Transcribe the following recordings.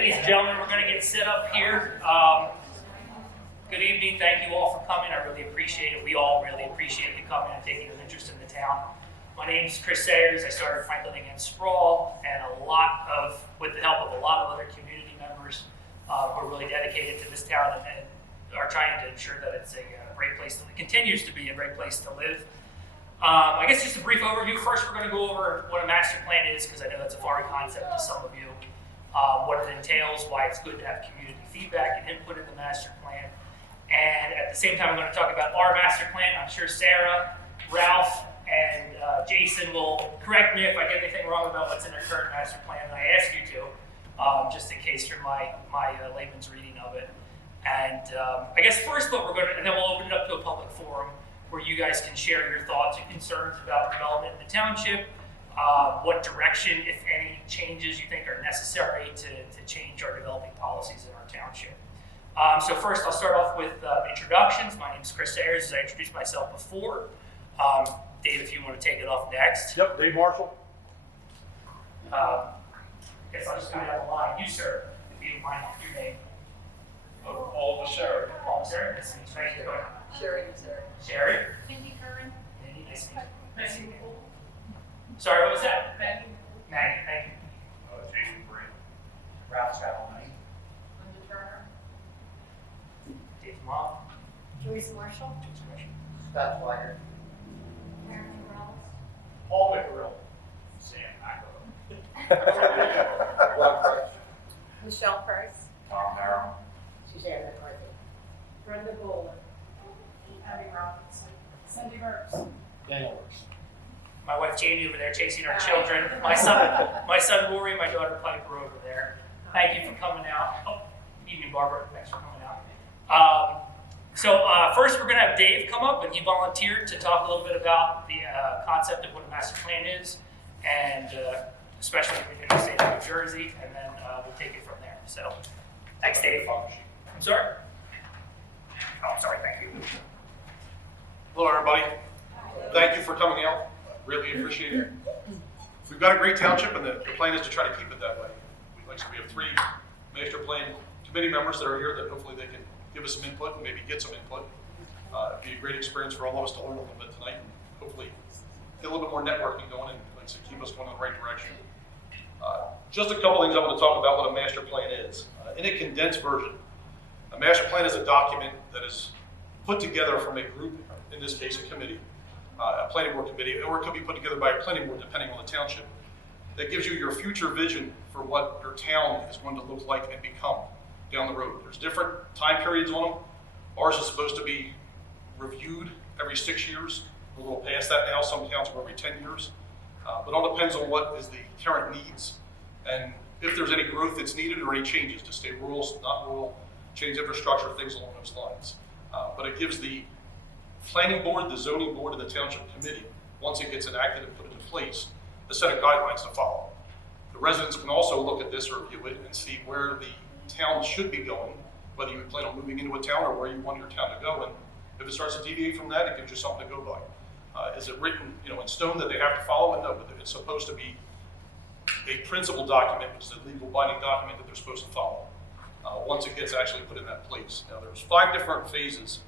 Ladies and gentlemen, we're going to get set up here. Good evening. Thank you all for coming. I really appreciate it. We all really appreciate you coming and taking an interest in the town. My name is Chris Sayers. I started Franklin against Sprawl, and with the help of a lot of other community members who are really dedicated to this town and are trying to ensure that it's a great place to live. It continues to be a great place to live. I guess just a brief overview. First, we're going to go over what a master plan is, because I know that's a foreign concept to some of you. What it entails, why it's good to have community feedback and input in the master plan. And at the same time, I'm going to talk about our master plan. I'm sure Sarah, Ralph, and Jason will correct me if I get anything wrong about what's in our current master plan, and I ask you to, just in case from my layman's reading of it. And I guess first what we're going to, and then we'll open it up to a public forum where you guys can share your thoughts and concerns about development in the township, what direction, if any, changes you think are necessary to change our developing policies in our township. So first, I'll start off with introductions. My name is Chris Sayers, as I introduced myself before. Dave, if you want to take it off next. Yep, Dave Marshall. Guess I'll just go down the line. You, sir, if you don't mind, your name. Paul Sarah. Paul, sir. Nice to meet you. Thank you. Sherry, sir. Sherry. Mindy Curran. Mindy, nice to meet you. Nice to meet you. Sorry, what was that? Maggie. Maggie, thank you. Jason Brand. Ralph Sprawl, Linda Turner. Dave's mom. Joyce Marshall. Scott Dwyer. Marilyn Morales. Paul McGrill. Sam Ackler. Ron Price. Michelle Price. Tom Merrill. Suzanne McCarthy. Brenda Boland. Abby Robinson. Cindy Burks. Daniel Works. My wife Jamie over there chasing our children. My son Rory, my daughter Piper over there. Thank you for coming out. Oh, evening, Barbara. Thanks for coming out. First we're going to have Dave come up, and he volunteered to talk a little bit about the concept of what a master plan is, and especially in the state of New Jersey, and then we'll take it from there. So, thanks, Dave. I'm sorry? Oh, I'm sorry. Thank you. Hello, everybody. Thank you for coming out. Really appreciate it. We've got a great township, and the plan is to try to keep it that way. Like I said, we have 3 master plan committee members that are here that hopefully they can give us some input and maybe get some input. It'd be a great experience for all of us to learn a little bit tonight, and hopefully get a little bit more networking going, and like I said, keep us going in the right direction. Just a couple things I want to talk about what a master plan is. In a condensed version, a master plan is a document that is put together from a group, in this case a committee, a planning board committee, or it could be put together by a planning board depending on the township, that gives you your future vision for what your town is going to look like and become down the road. There's different time periods on them. Ours is supposed to be reviewed every 6 years. We're a little past that now. Some towns are every 10 years. But it all depends on what is the current needs and if there's any growth that's needed or any changes to stay rural, not rural, change infrastructure, things along those lines. But it gives the planning board, the zoning board, and the township committee, once it gets enacted and put into place, a set of guidelines to follow. The residents can also look at this or review it and see where the town should be going, whether you plan on moving into a town or where you want your town to go. And if it starts to deviate from that, it gives you something to go by. Is it written, in stone that they have to follow it? No, but it's supposed to be a principal document, which is a legal binding document that they're supposed to follow once it gets actually put in that place. Now, there's 5 different phases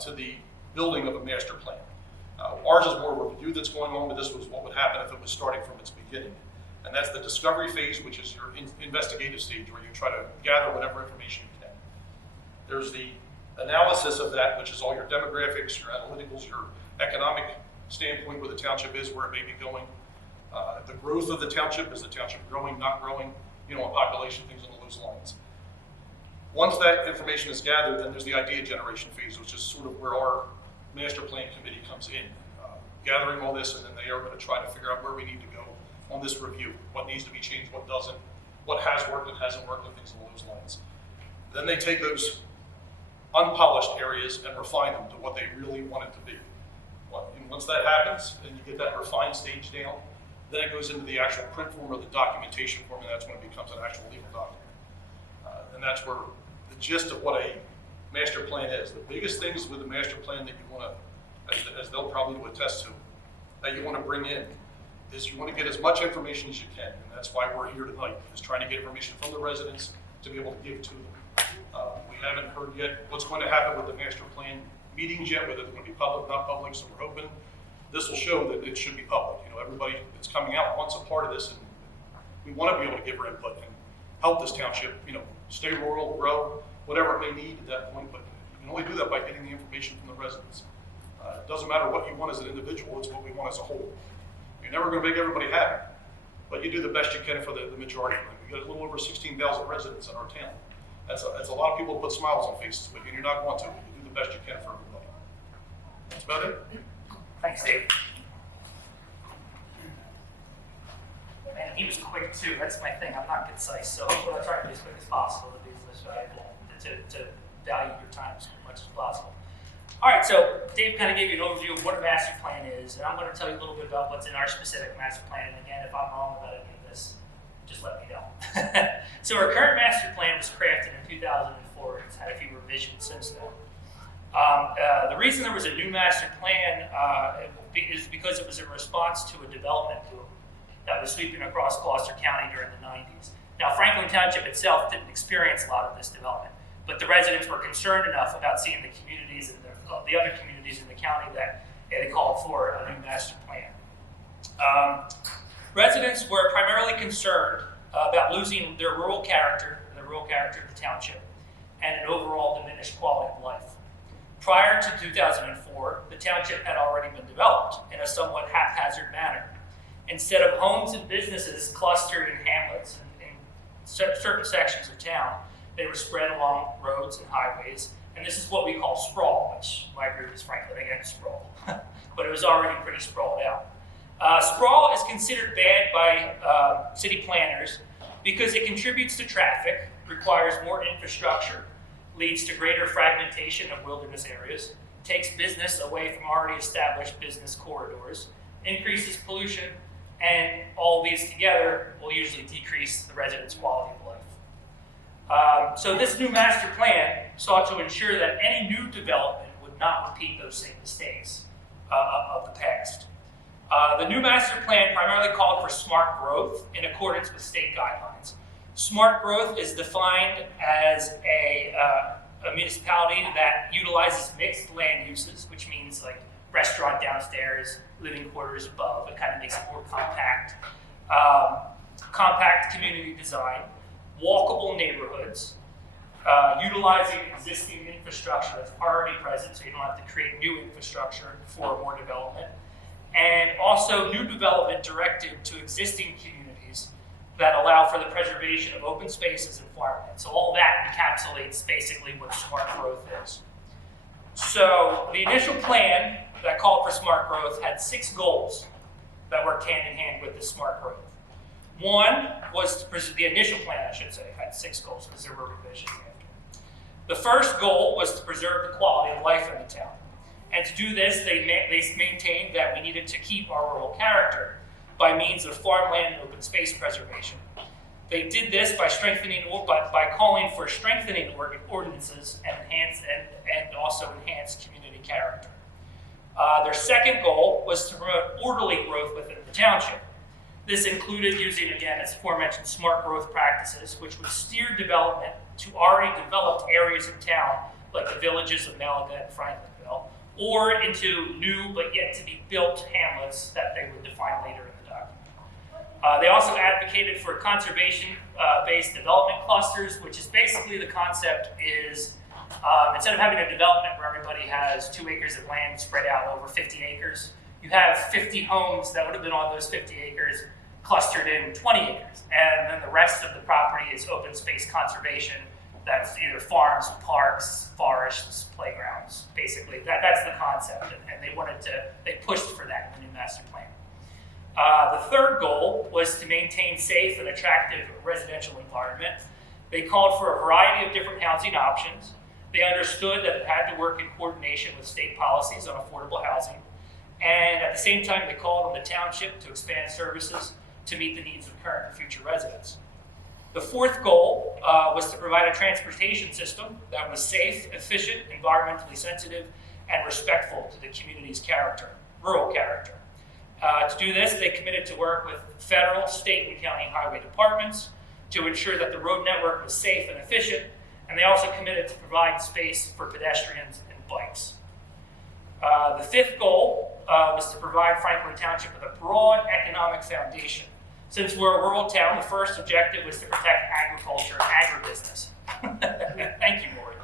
to the building of a master plan. Ours is more of a review that's going on, but this was what would happen if it was starting from its beginning. And that's the discovery phase, which is your investigative stage, where you try to gather whatever information you can. There's the analysis of that, which is all your demographics, your analyticals, your economic standpoint, where the township is, where it may be going. The growth of the township, is the township growing, not growing, on population, things along those lines. Once that information is gathered, then there's the idea generation phase, which is sort of where our master plan committee comes in, gathering all this, and then they are going to try to figure out where we need to go on this review, what needs to be changed, what doesn't, what has worked and hasn't worked, and things along those lines. Then they take those unpolished areas and refine them to what they really want it to be. And once that happens, and you get that refined stage down, then it goes into the actual print form or the documentation form, and that's when it becomes an actual legal document. And that's where the gist of what a master plan is. The biggest things with the master plan that you want to, as they'll probably attest to, that you want to bring in is you want to get as much information as you can, and that's why we're here tonight, is trying to get information from the residents to be able to give to them. We haven't heard yet what's going to happen with the master plan meetings yet, whether it's going to be public, not public, so we're hoping this will show that it should be public. You know, everybody that's coming out wants a part of this, and we want to be able to give our input and help this township, you know, stay rural, grow, whatever it may need at that point, but you can only do that by getting the information from the residents. It doesn't matter what you want as an individual, it's what we want as a whole. You're never going to make everybody happy, but you do the best you can for the majority. We got a little over 16,000 residents in our town. That's a lot of people to put smiles on faces, but you're not going to. You do the best you can for everybody. That's about it. Thanks, Dave. Man, he was quick too. That's my thing. I'm not concise, so hopefully I'll try to be as quick as possible to be this valuable, to value your time as much as possible. All right, so Dave kind of gave you an overview of what a master plan is, and I'm going to tell you a little bit about what's in our specific master plan. And again, if I'm wrong about any of this, just let me know. So our current master plan was crafted in 2004. It's had a few revisions since then. The reason there was a new master plan is because it was in response to a development boom that was sweeping across Gloucester County during the 90s. Now, Franklin Township itself didn't experience a lot of this development, but the residents were concerned enough about seeing the communities and the other communities in the county that they called for a new master plan. Residents were primarily concerned about losing their rural character, the rural character of the township, and an overall diminished quality of life. Prior to 2004, the township had already been developed in a somewhat haphazard manner. Instead of homes and businesses clustered in hamlets and in certain sections of town, they were spread along roads and highways, and this is what we call sprawl, which my group is frankly against sprawl, but it was already pretty sprawled out. Sprawl is considered bad by city planners because it contributes to traffic, requires more infrastructure, leads to greater fragmentation of wilderness areas, takes business away from already established business corridors, increases pollution, and all these together will usually decrease the residents' quality of life. So this new master plan sought to ensure that any new development would not repeat those same mistakes of the past. The new master plan primarily called for smart growth in accordance with state guidelines. Smart growth is defined as a municipality that utilizes mixed land uses, which means like restaurant downstairs, living quarters above. It kind of makes it more compact. Compact community design, walkable neighborhoods, utilizing existing infrastructure that's already present, so you don't have to create new infrastructure for more development, and also new development directed to existing communities that allow for the preservation of open spaces and farmland. So all that encapsulates basically what smart growth is. So the initial plan that called for smart growth had 6 goals that worked hand in hand with the smart growth. One was the initial plan, I should say, had 6 goals because there were revisions after. The first goal was to preserve the quality of life in the town. And to do this, they maintained that we needed to keep our rural character by means of farmland and open space preservation. They did this by calling for strengthening ordinances and also enhance community character. Their second goal was to promote orderly growth within the township. This included using, again, as aforementioned, smart growth practices, which would steer development to already developed areas of town, like the villages of Malaga and Franklinville, or into new but yet to be built hamlets that they would define later in the document. They also advocated for conservation-based development clusters, which is basically the concept is instead of having a development where everybody has 2 acres of land spread out over 50 acres, you have 50 homes that would have been on those 50 acres clustered in 20 acres. And then the rest of the property is open space conservation. That's either farms, parks, forests, playgrounds. Basically, that's the concept. And they pushed for that in the new master plan. The third goal was to maintain safe and attractive residential environment. They called for a variety of different housing options. They understood that it had to work in coordination with state policies on affordable housing. And at the same time, they called on the township to expand services to meet the needs of current and future residents. The fourth goal was to provide a transportation system that was safe, efficient, environmentally sensitive, and respectful to the community's character, rural character. To do this, they committed to work with federal, state, and county highway departments to ensure that the road network was safe and efficient, and they also committed to provide space for pedestrians and bikes. The fifth goal was to provide Franklin Township with a broad economic foundation. Since we're a rural town, the first objective was to protect agriculture and agribusiness. Thank you, Maureen.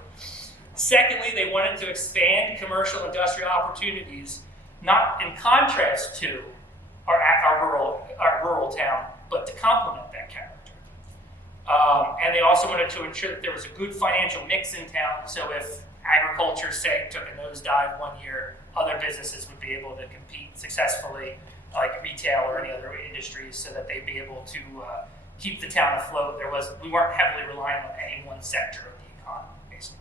Secondly, they wanted to expand commercial industrial opportunities, not in contrast to our rural town, but to complement that character. And they also wanted to ensure that there was a good financial mix in town, so if agriculture, say, took a nosedive one year, other businesses would be able to compete successfully, like retail or any other industries, so that they'd be able to keep the town afloat. We weren't heavily reliant on any one sector of the economy, basically.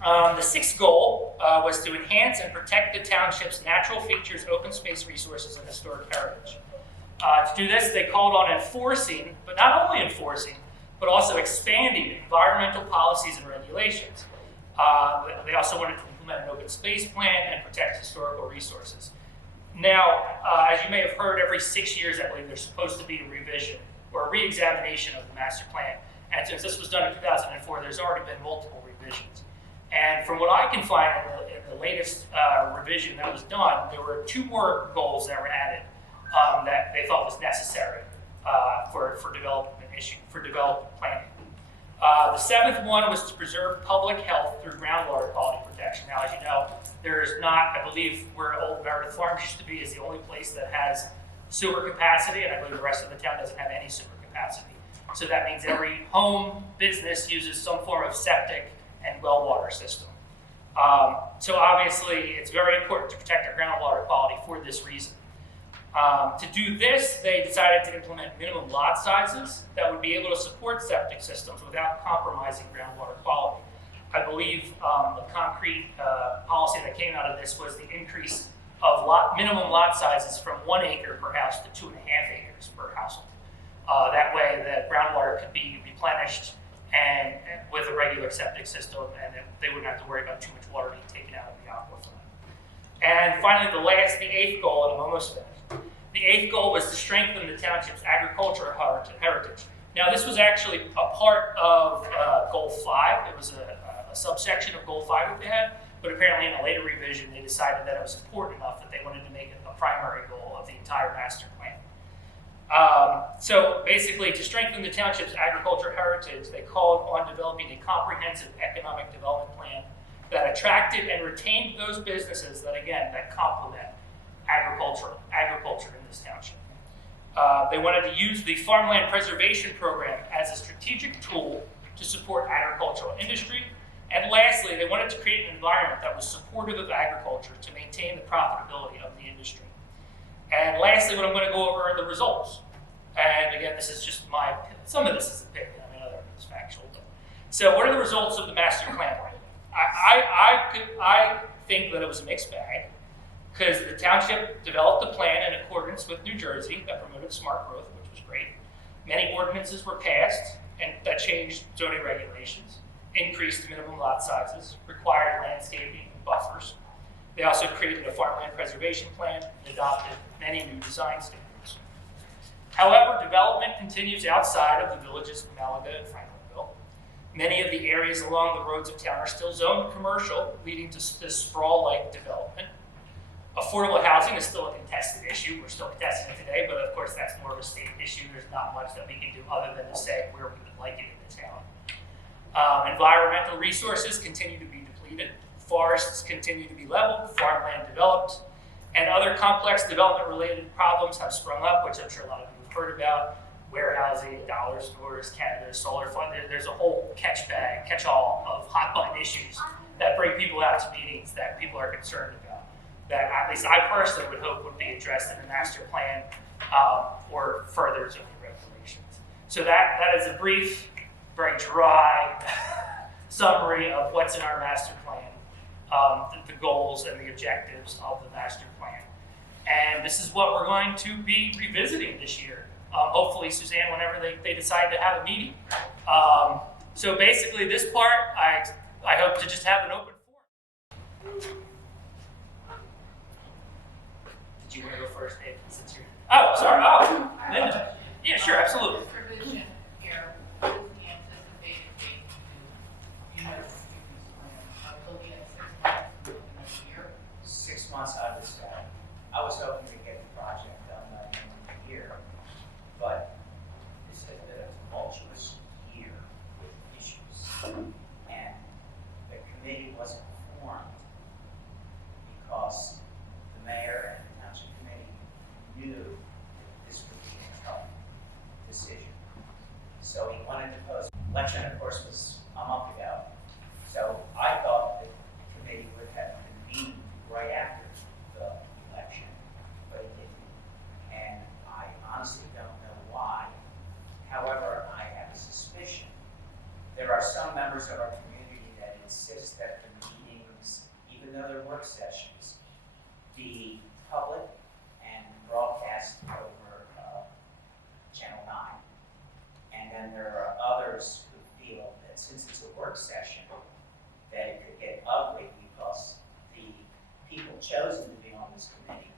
The sixth goal was to enhance and protect the township's natural features, open space resources, and historic heritage. To do this, they called on enforcing, but not only enforcing, but also expanding environmental policies and regulations. They also wanted to implement an open space plan and protect historical resources. Now, as you may have heard, every 6 years, I believe, there's supposed to be a revision or a re-examination of the master plan. And since this was done in 2004, there's already been multiple revisions. And from what I can find in the latest revision that was done, there were 2 more goals that were added that they thought was necessary for development planning. The 7th one was to preserve public health through groundwater quality protection. Now, as you know, there's not, I believe where Old Meredith Farms used to be is the only place that has sewer capacity, and I believe the rest of the town doesn't have any sewer capacity. So that means every home, business uses some form of septic and well water system. So obviously, it's very important to protect our groundwater quality for this reason. To do this, they decided to implement minimum lot sizes that would be able to support septic systems without compromising groundwater quality. I believe the concrete policy that came out of this was the increase of minimum lot sizes from 1 acre per house to 2.5 acres per household. That way, the groundwater could be replenished and with a regular septic system, and they wouldn't have to worry about too much water being taken out of the aquifer. And finally, the 8th goal, and I'm almost finished. The 8th goal was to strengthen the township's agricultural heritage. Now, this was actually a part of Goal 5. It was a subsection of Goal 5 that they had, but apparently in a later revision, they decided that it was important enough that they wanted to make it a primary goal of the entire master plan. So basically, to strengthen the township's agricultural heritage, they called on developing a comprehensive economic development plan that attracted and retained those businesses that complement agriculture in this township. They wanted to use the farmland preservation program as a strategic tool to support agricultural industry. And lastly, they wanted to create an environment that was supportive of agriculture to maintain the profitability of the industry. And lastly, what I'm going to go over are the results. And again, this is just some of this is opinion, other of it is factual. So what are the results of the master plan? I think that it was a mixed bag, because the township developed a plan in accordance with New Jersey that promoted smart growth, which was great. Many ordinances were passed and that changed zoning regulations, increased minimum lot sizes, required landscaping and buffers. They also created a farmland preservation plan and adopted many new design standards. However, development continues outside of the villages of Malaga and Franklinville. Many of the areas along the roads of town are still zoned commercial, leading to this sprawl-like development. Affordable housing is still a contested issue. We're still contesting it today, but of course that's more of a state issue. There's not much that we can do other than to say where we would like it in the town. Environmental resources continue to be depleted. Forests continue to be leveled, farmland developed, and other complex development-related problems have sprung up, which I'm sure a lot of you have heard about. Warehousing, dollar stores, Canada, solar fund. There's a whole catch-all of hot-button issues that bring people out to meetings that people are concerned about, that at least I personally would hope would be addressed in the master plan or further zoning regulations. So that is a brief, very dry summary of what's in our master plan, the goals and the objectives of the master plan. And this is what we're going to be revisiting this year. Hopefully, Suzanne, whenever they decide to have a meeting. So basically, this part, I hope to just have an open forum. Did Did you want to go first, Dave, since you're? Oh, sorry. Oh, Linda. Yeah, sure, absolutely. Provision here, what is the anticipated date to, you know, do these plans? I'm looking at 6 months, looking at a year. 6 months I was, I was hoping to get the project done by the end of the year, but this has been a tumultuous year with issues. And the committee wasn't formed because the mayor and the township committee knew that this would be a tough decision. So he wanted to post, election of course was a month ago. So I thought that the committee would have convened right after the election, but it didn't. And I honestly don't know why. However, I have a suspicion. There are some members of our community that insist that the meetings, even though they're work sessions, be public and broadcast over Channel 9. And then there are others who feel that since it's a work session, that it could get ugly because the people chosen to be on this committee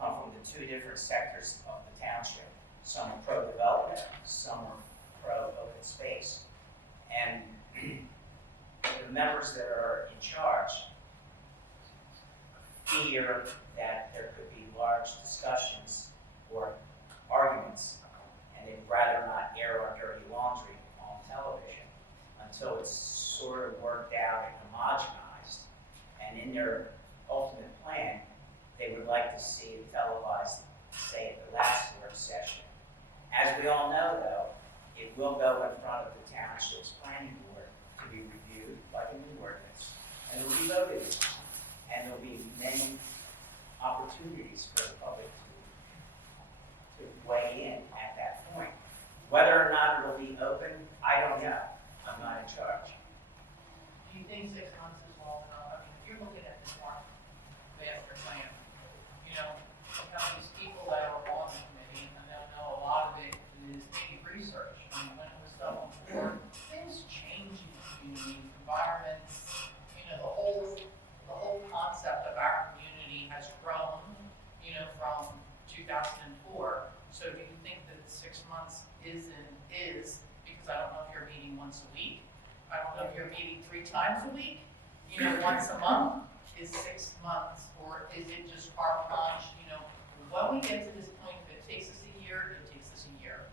come from the two different sectors of the township. Some are pro-development, some are pro-open space. And the members that are in charge fear that there could be large discussions or arguments, and they'd rather not air our dirty laundry on television until it's sort of worked out and homogenized. And in their ultimate plan, they would like to see it televised, say, at the last work session. As we all know, though, it will go in front of the township's planning board to be reviewed like a new ordinance, and it will be voted on. And there'll be many opportunities for the public to weigh in at that point. Whether or not it'll be open, I don't know. I'm not in charge. Do you think 6 months is long enough? I mean, if you're looking at this one master plan, you know, these people that are on the committee, and I know a lot of it is maybe research. I mean, when it was done before, things change in the community, environments, you know, the whole concept of our community has grown, you know, from 2004. So do you think that 6 months is, because I don't know if you're meeting once a week, I don't know if you're meeting 3 times a week, you know, once a month, is 6 months, or is it just carte blanche, you know, when we get to this point, if it takes us a year, it takes us a year.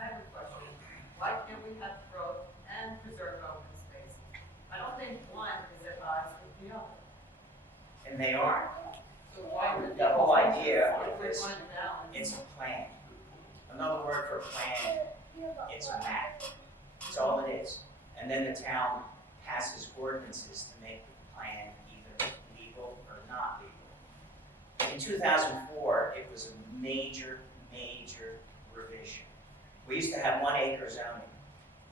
I have a question. Why can't we have growth and preserve open space? I don't think one is at odds with the other. And they aren't. So why would The whole idea if we're is trying to balance? it's a plan. Another word for plan, it's a map. That's all it is. And then the town passes ordinances to make the plan either legal or not legal. In 2004, it was a major revision. We used to have 1 acre zoning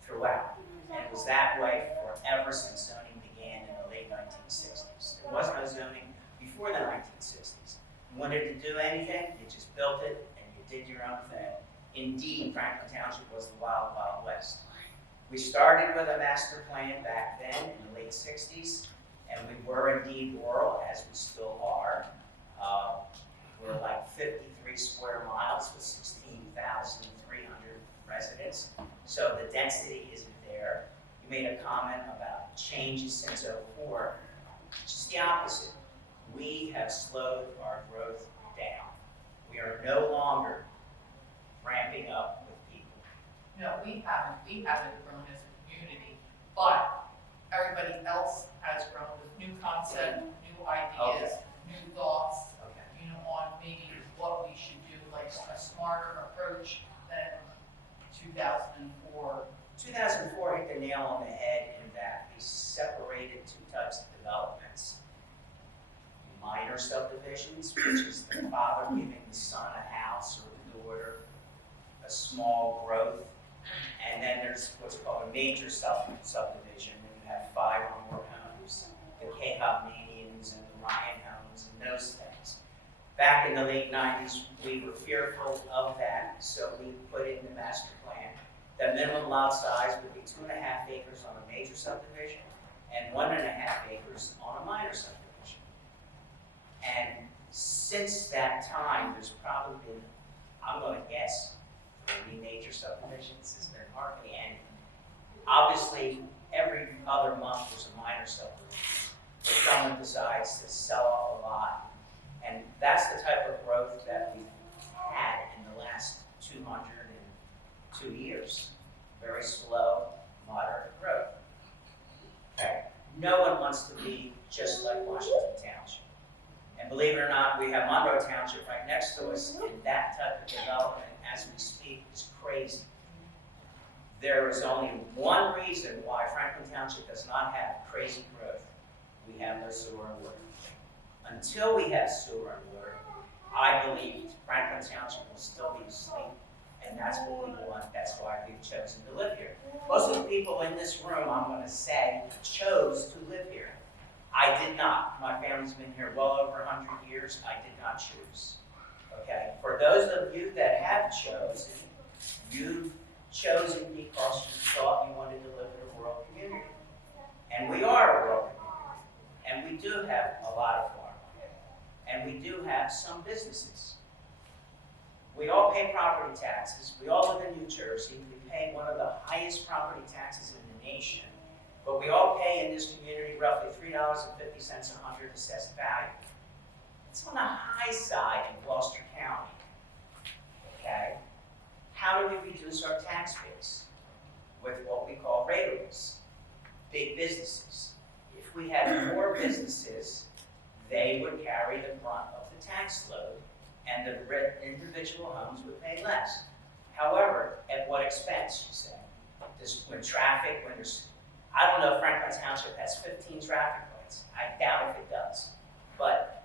throughout. And it was that way forever since zoning began in the late 1960s. There was no zoning before the 1960s. You wanted to do anything, you just built it and you did your own thing. Indeed, Franklin Township was the wild, wild west. We started with a master plan back then in the late 60s, and we were indeed rural, as we still are. We're like 53 square miles with 16,300 residents, so the density isn't there. You made a comment about changes since '04. Just the opposite. We have slowed our growth down. We are no longer ramping up with people. No, we haven't grown as a community, but everybody else has grown with new concept, new ideas, new thoughts, Okay. you know, on maybe what we should do, like a smarter approach than 2004. 2004 hit the nail on the head in that we separated 2 types of developments. Minor subdivisions, which is the father giving the son a house or the daughter a small growth. And then there's what's called a major subdivision, and you have 5 or more homes, the K-Hop-Manians and the Ryan homes and those things. Back in the late 90s, we were fearful of that, so we put in the master plan that minimum lot size would be 2.5 acres on a major subdivision and 1.5 acres on a minor subdivision. And Since that time, there's probably been, I'm gonna guess, 3 major subdivisions. There's been hardly any. Obviously, every other month there's a minor subdivision, where someone decides to sell off a lot. And that's the type of growth that we've had in the last 202 years. Very slow, moderate growth. Okay. No one wants to be just like Washington Township. And believe it or not, we have Monroe Township right next to us, and that type of development, as we speak, is crazy. There is only one reason why Franklin Township does not have crazy growth. We have no sewer and water. Until we have sewer and water, I believe Franklin Township will still be asleep, and that's what we want. That's why we've chosen to live here. Most of the people in this room, I'm going to say, chose to live here. I did not. My family's been here well over 100 years. I did not choose. Okay? For those of you that have chosen, you've chosen because you thought you wanted to live in a rural community. And we are a rural community. And we do have a lot of farmland. And we do have some businesses. We all pay property taxes. We all live in New Jersey. We pay one of the highest property taxes in the nation. But we all pay in this community roughly $3.50 a hundred assessed value. It's on the high side in Gloucester County. Okay? How do we reduce our tax base? With what we call ratables, big businesses. If we had more businesses, they would carry the brunt of the tax load, and the individual homes would pay less. However, at what expense, you say? When traffic, when there's, I don't know if Franklin Township has 15 traffic lights. I doubt if it does. But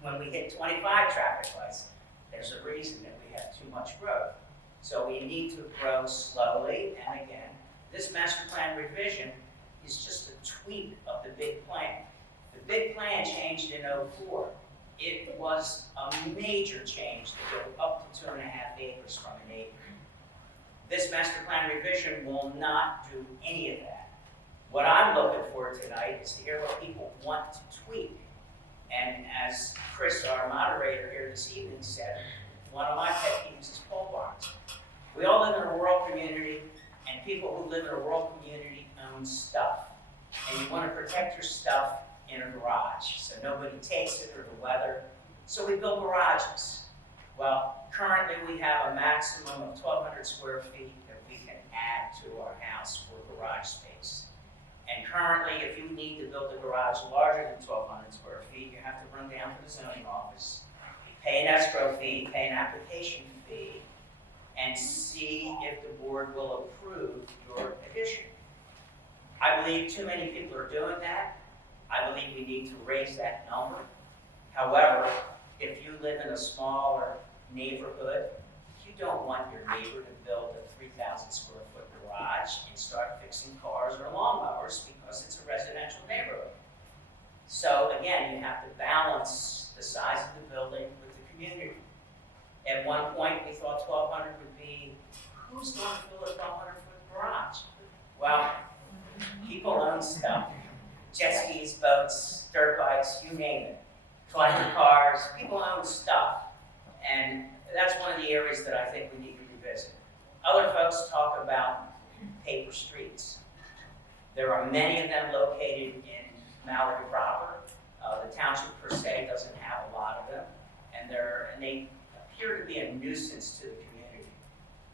when we hit 25 traffic lights, there's a reason that we have too much growth. So we need to grow slowly, and again, this master plan revision is just a tweak of the big plan. The big plan changed in '04. It was a major change to go up to 2.5 acres from an acre. This master plan revision will not do any of that. What I'm looking for tonight is to hear what people want to tweak. And as Chris, our moderator here this evening, said, one of my pet peeves is pole barns. We all live in a rural community, and people who live in a rural community own stuff. And you want to protect your stuff in a garage so nobody takes it or the weather. So we build garages. Well, currently we have a maximum of 1,200 square feet that we can add to our house for garage space. And currently, if you need to build a garage larger than 1,200 square feet, you have to run down to the zoning office, pay an escrow fee, pay an application fee, and see if the board will approve your addition. I believe too many people are doing that. I believe we need to raise that number. However, if you live in a smaller neighborhood, you don't want your neighbor to build a 3,000 square foot garage and start fixing cars or lawnmowers because it's a residential neighborhood. So again, you have to balance the size of the building with the community. At one point, we thought 1,200 would be, who's going to build a 1,200 foot garage? Well, people own stuff. Jet skis, boats, dirt bikes, you name it. Collector cars, people own stuff. And that's one of the areas that I think we need to revisit. Other folks talk about paper streets. There are many of them located in Mallory proper. The township per se doesn't have a lot of them. And they appear to be a nuisance to the community.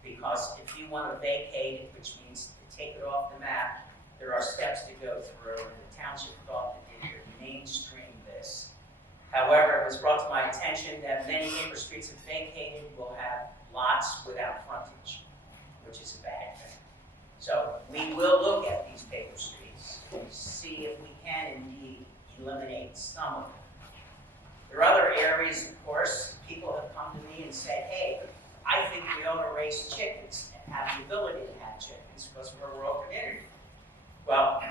Because if you want to vacate it, which means to take it off the map, there are steps to go through, and the township thought that they could mainstream this. However, it was brought to my attention that many paper streets if vacated will have lots without frontage, which is a bad thing. So we will look at these paper streets and see if we can indeed eliminate some of them. There are other areas, of course, people have come to me and said, hey, I think we ought to raise chickens and have the ability to have chickens because we're a rural community. Well,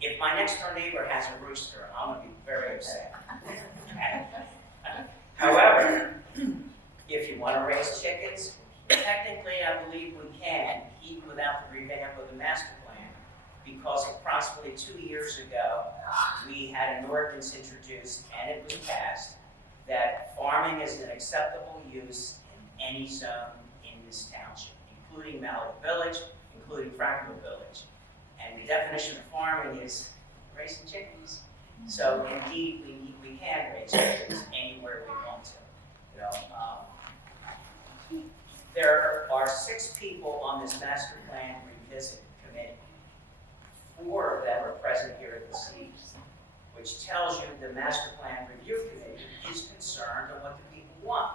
if my next door neighbor has a rooster, I'm going to be very upset. However, if you want to raise chickens, technically I believe we can, even without the revamp of the master plan, because approximately 2 years ago, we had an ordinance introduced, and it was passed, that farming is an acceptable use in any zone in this township, including Malibu Village, including Franklin Village. And the definition of farming is raising chickens. So indeed, we can raise chickens anywhere we want to. You know, there are 6 people on this master plan revisit committee. 4 of them are present here this evening, which tells you the master plan review committee is concerned on what the people want.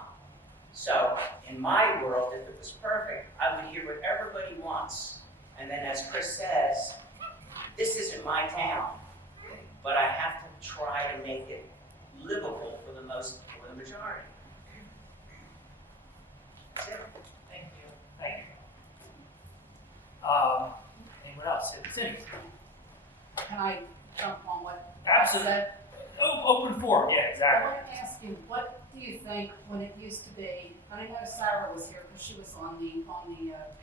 So in my world, if it was perfect, I would hear what everybody wants. And then as Chris says, this isn't my town, but I have to try to make it livable for the majority. That's it. Thank you. Thank you. Anyone else? Cindy? Can I jump on what? Absolutely. Said? Open forum, yeah, I exactly. want to ask you, what do you think when it used to be, and I know Sarah was here because she was on the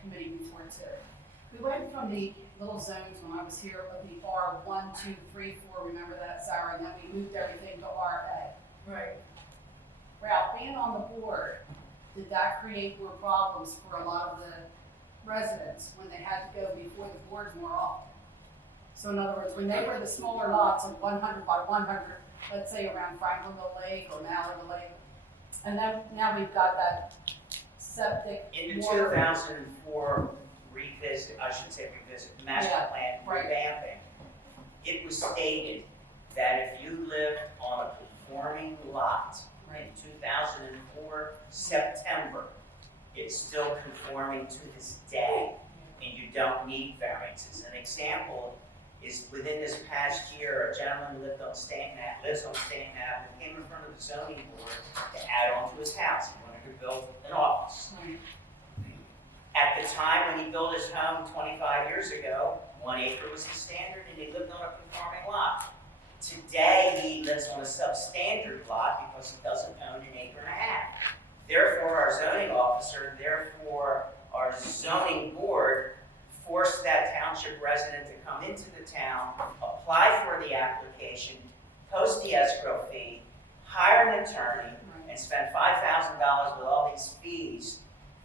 committee before too. We went from the little zones when I was here of the R1, 2, 3, 4, remember that, Sarah? And then we moved everything to RA. Right. Ralph, being on the board, did that create more problems for a lot of the residents when they had to go before the board more often? So in other words, when they were the smaller lots of 100 by 100, let's say around Franklinville Lake or Malibu Lake, and then now we've got that septic In the water. 2004 revisit, master Yeah, plan right. revamping, it was stated that if you lived on a conforming lot in 2004 September, it's still conforming to this day, and you don't need variances. An example is within this past year, a gentleman lives on Stanton Avenue, came in front of the zoning board to add on to his house. He wanted to build an office. Right. At the time when he built his home 25 years ago, 1 acre was the standard, and he lived on a conforming lot. Today, he lives on a substandard lot because he doesn't own 1.5 acres. Therefore, our zoning officer, therefore, our zoning board forced that township resident to come into the town, apply for the application, post the escrow fee, hire an attorney, and spend $5,000 with all these fees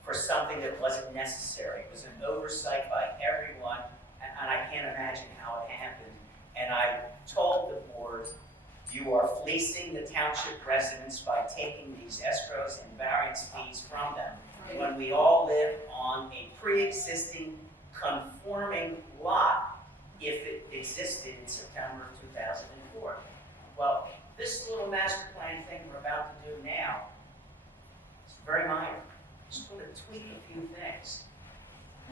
for something that wasn't necessary. It was an oversight by everyone, and I can't imagine how it happened. And I told the board, you are fleecing the township residents by taking these escrows and variance fees from them, when we all live on a pre-existing conforming lot if it existed in September of 2004. Well, this little master plan thing we're about to do now, it's very minor. Just going to tweak a few things.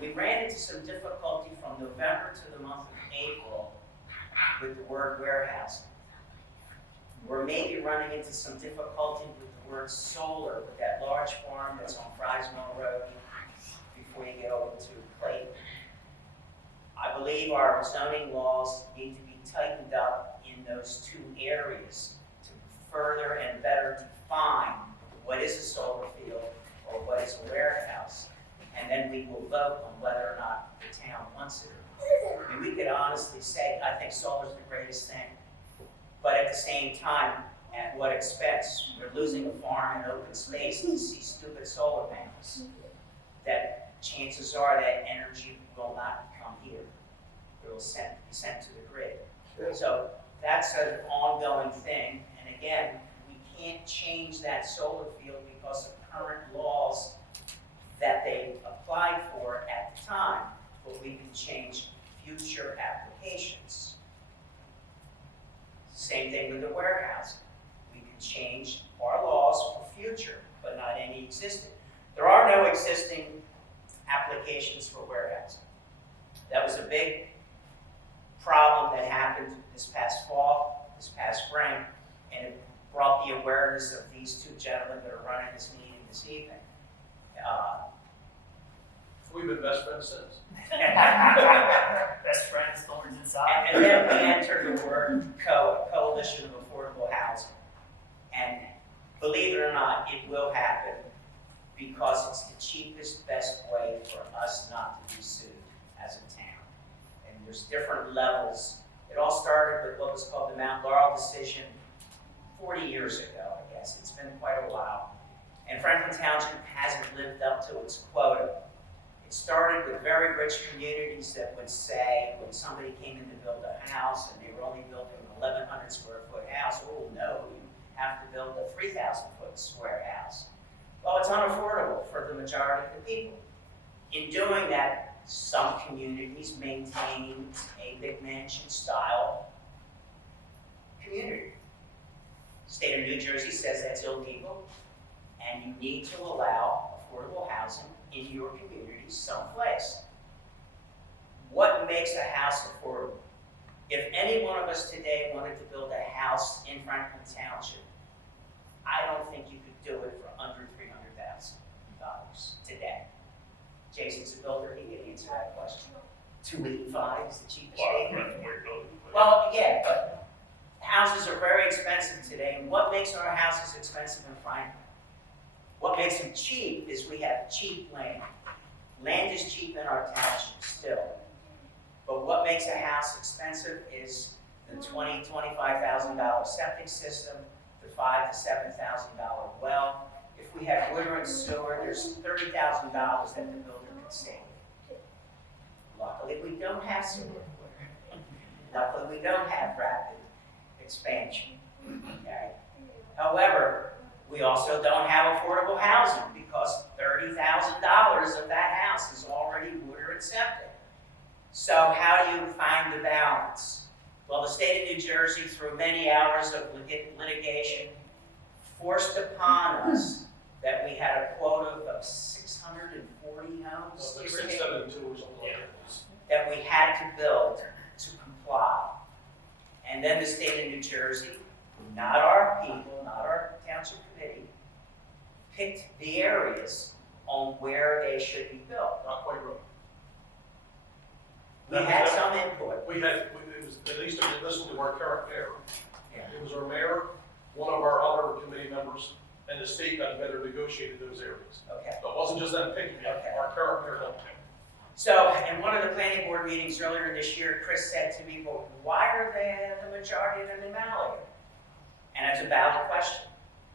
We ran into some difficulty from November to the month of April with the word warehousing. We're maybe running into some difficulty with the word solar with that large farm that's on Fries Mill Road before you get over to Clayton. I believe our zoning laws need to be tightened up in those 2 areas to further and better define what is a solar field or what is a warehouse. And then we will vote on whether or not the town wants it or not. I mean, we could honestly say, I think solar is the greatest thing. But at the same time, at what expense? We're losing a farm and open space to see stupid solar panels. That chances are that energy will not come here. It will be sent to the grid. So that's an ongoing thing. And again, we can't change that solar field because of current laws that they applied for at the time, but we can change future applications. Same thing with the warehousing. We can change our laws for future, but not any existing. There are no existing applications for warehousing. That was a big problem that happened this past fall, this past spring, and it brought the awareness of these 2 gentlemen that are running this meeting this evening. We've been best friends since. Best friends, thorns inside. And then we entered the word coalition of affordable housing. And believe it or not, it will happen because it's the cheapest, best way for us not to be sued as a town. And there's different levels It all started with what was called the Mount Laurel decision 40 years ago, I guess. It's been quite a while. And Franklin Township hasn't lived up to its quota. It started with very rich communities that would say, when somebody came in to build a house and they were only building an 1,100 square foot house, oh no, you have to build a 3,000 foot square house. Well, it's unaffordable for the majority of the people. In doing that, some communities maintain a big mansion style community. State of New Jersey says that's illegal, and you need to allow affordable housing in your community someplace. What makes a house affordable? If any one of us today wanted to build a house in Franklin Township, I don't think you could do it for under $300,000 today. Jason's a builder, he can answer that question. 285 is the cheapest thing. Well, yeah, but houses are very expensive today, and what makes our houses expensive in Franklin? What makes them cheap is we have cheap land. Land is cheap in our township still. But what makes a house expensive is the $20,000, $25,000 septic system, the $5,000 to $7,000 well. If we have water and sewer, there's $30,000 that the builder can save. Luckily, we don't have sewer and water. Luckily, we don't have rapid expansion. Okay? However, we also don't have affordable housing because $30,000 of that house is already water and septic. So how do you find the balance? Well, the state of New Jersey, through many hours of litigation, forced upon us that we had a quota of 640 homes, Like 672 or something like that. that we had to build to comply. And then the state of New Jersey, not our people, not our township committee, picked the areas on where they should be built. Not quite right. We had some input. It was, at least if you listen to our current mayor, Yeah. it was our mayor, one of our other committee members, and the state got together negotiated those areas. Okay. So it wasn't just them picking it, Okay. our current mayor helped him. So, in one of the planning board meetings earlier this year, Chris said to me, well, why are they the majority of them in Malaga? And it's a valid question,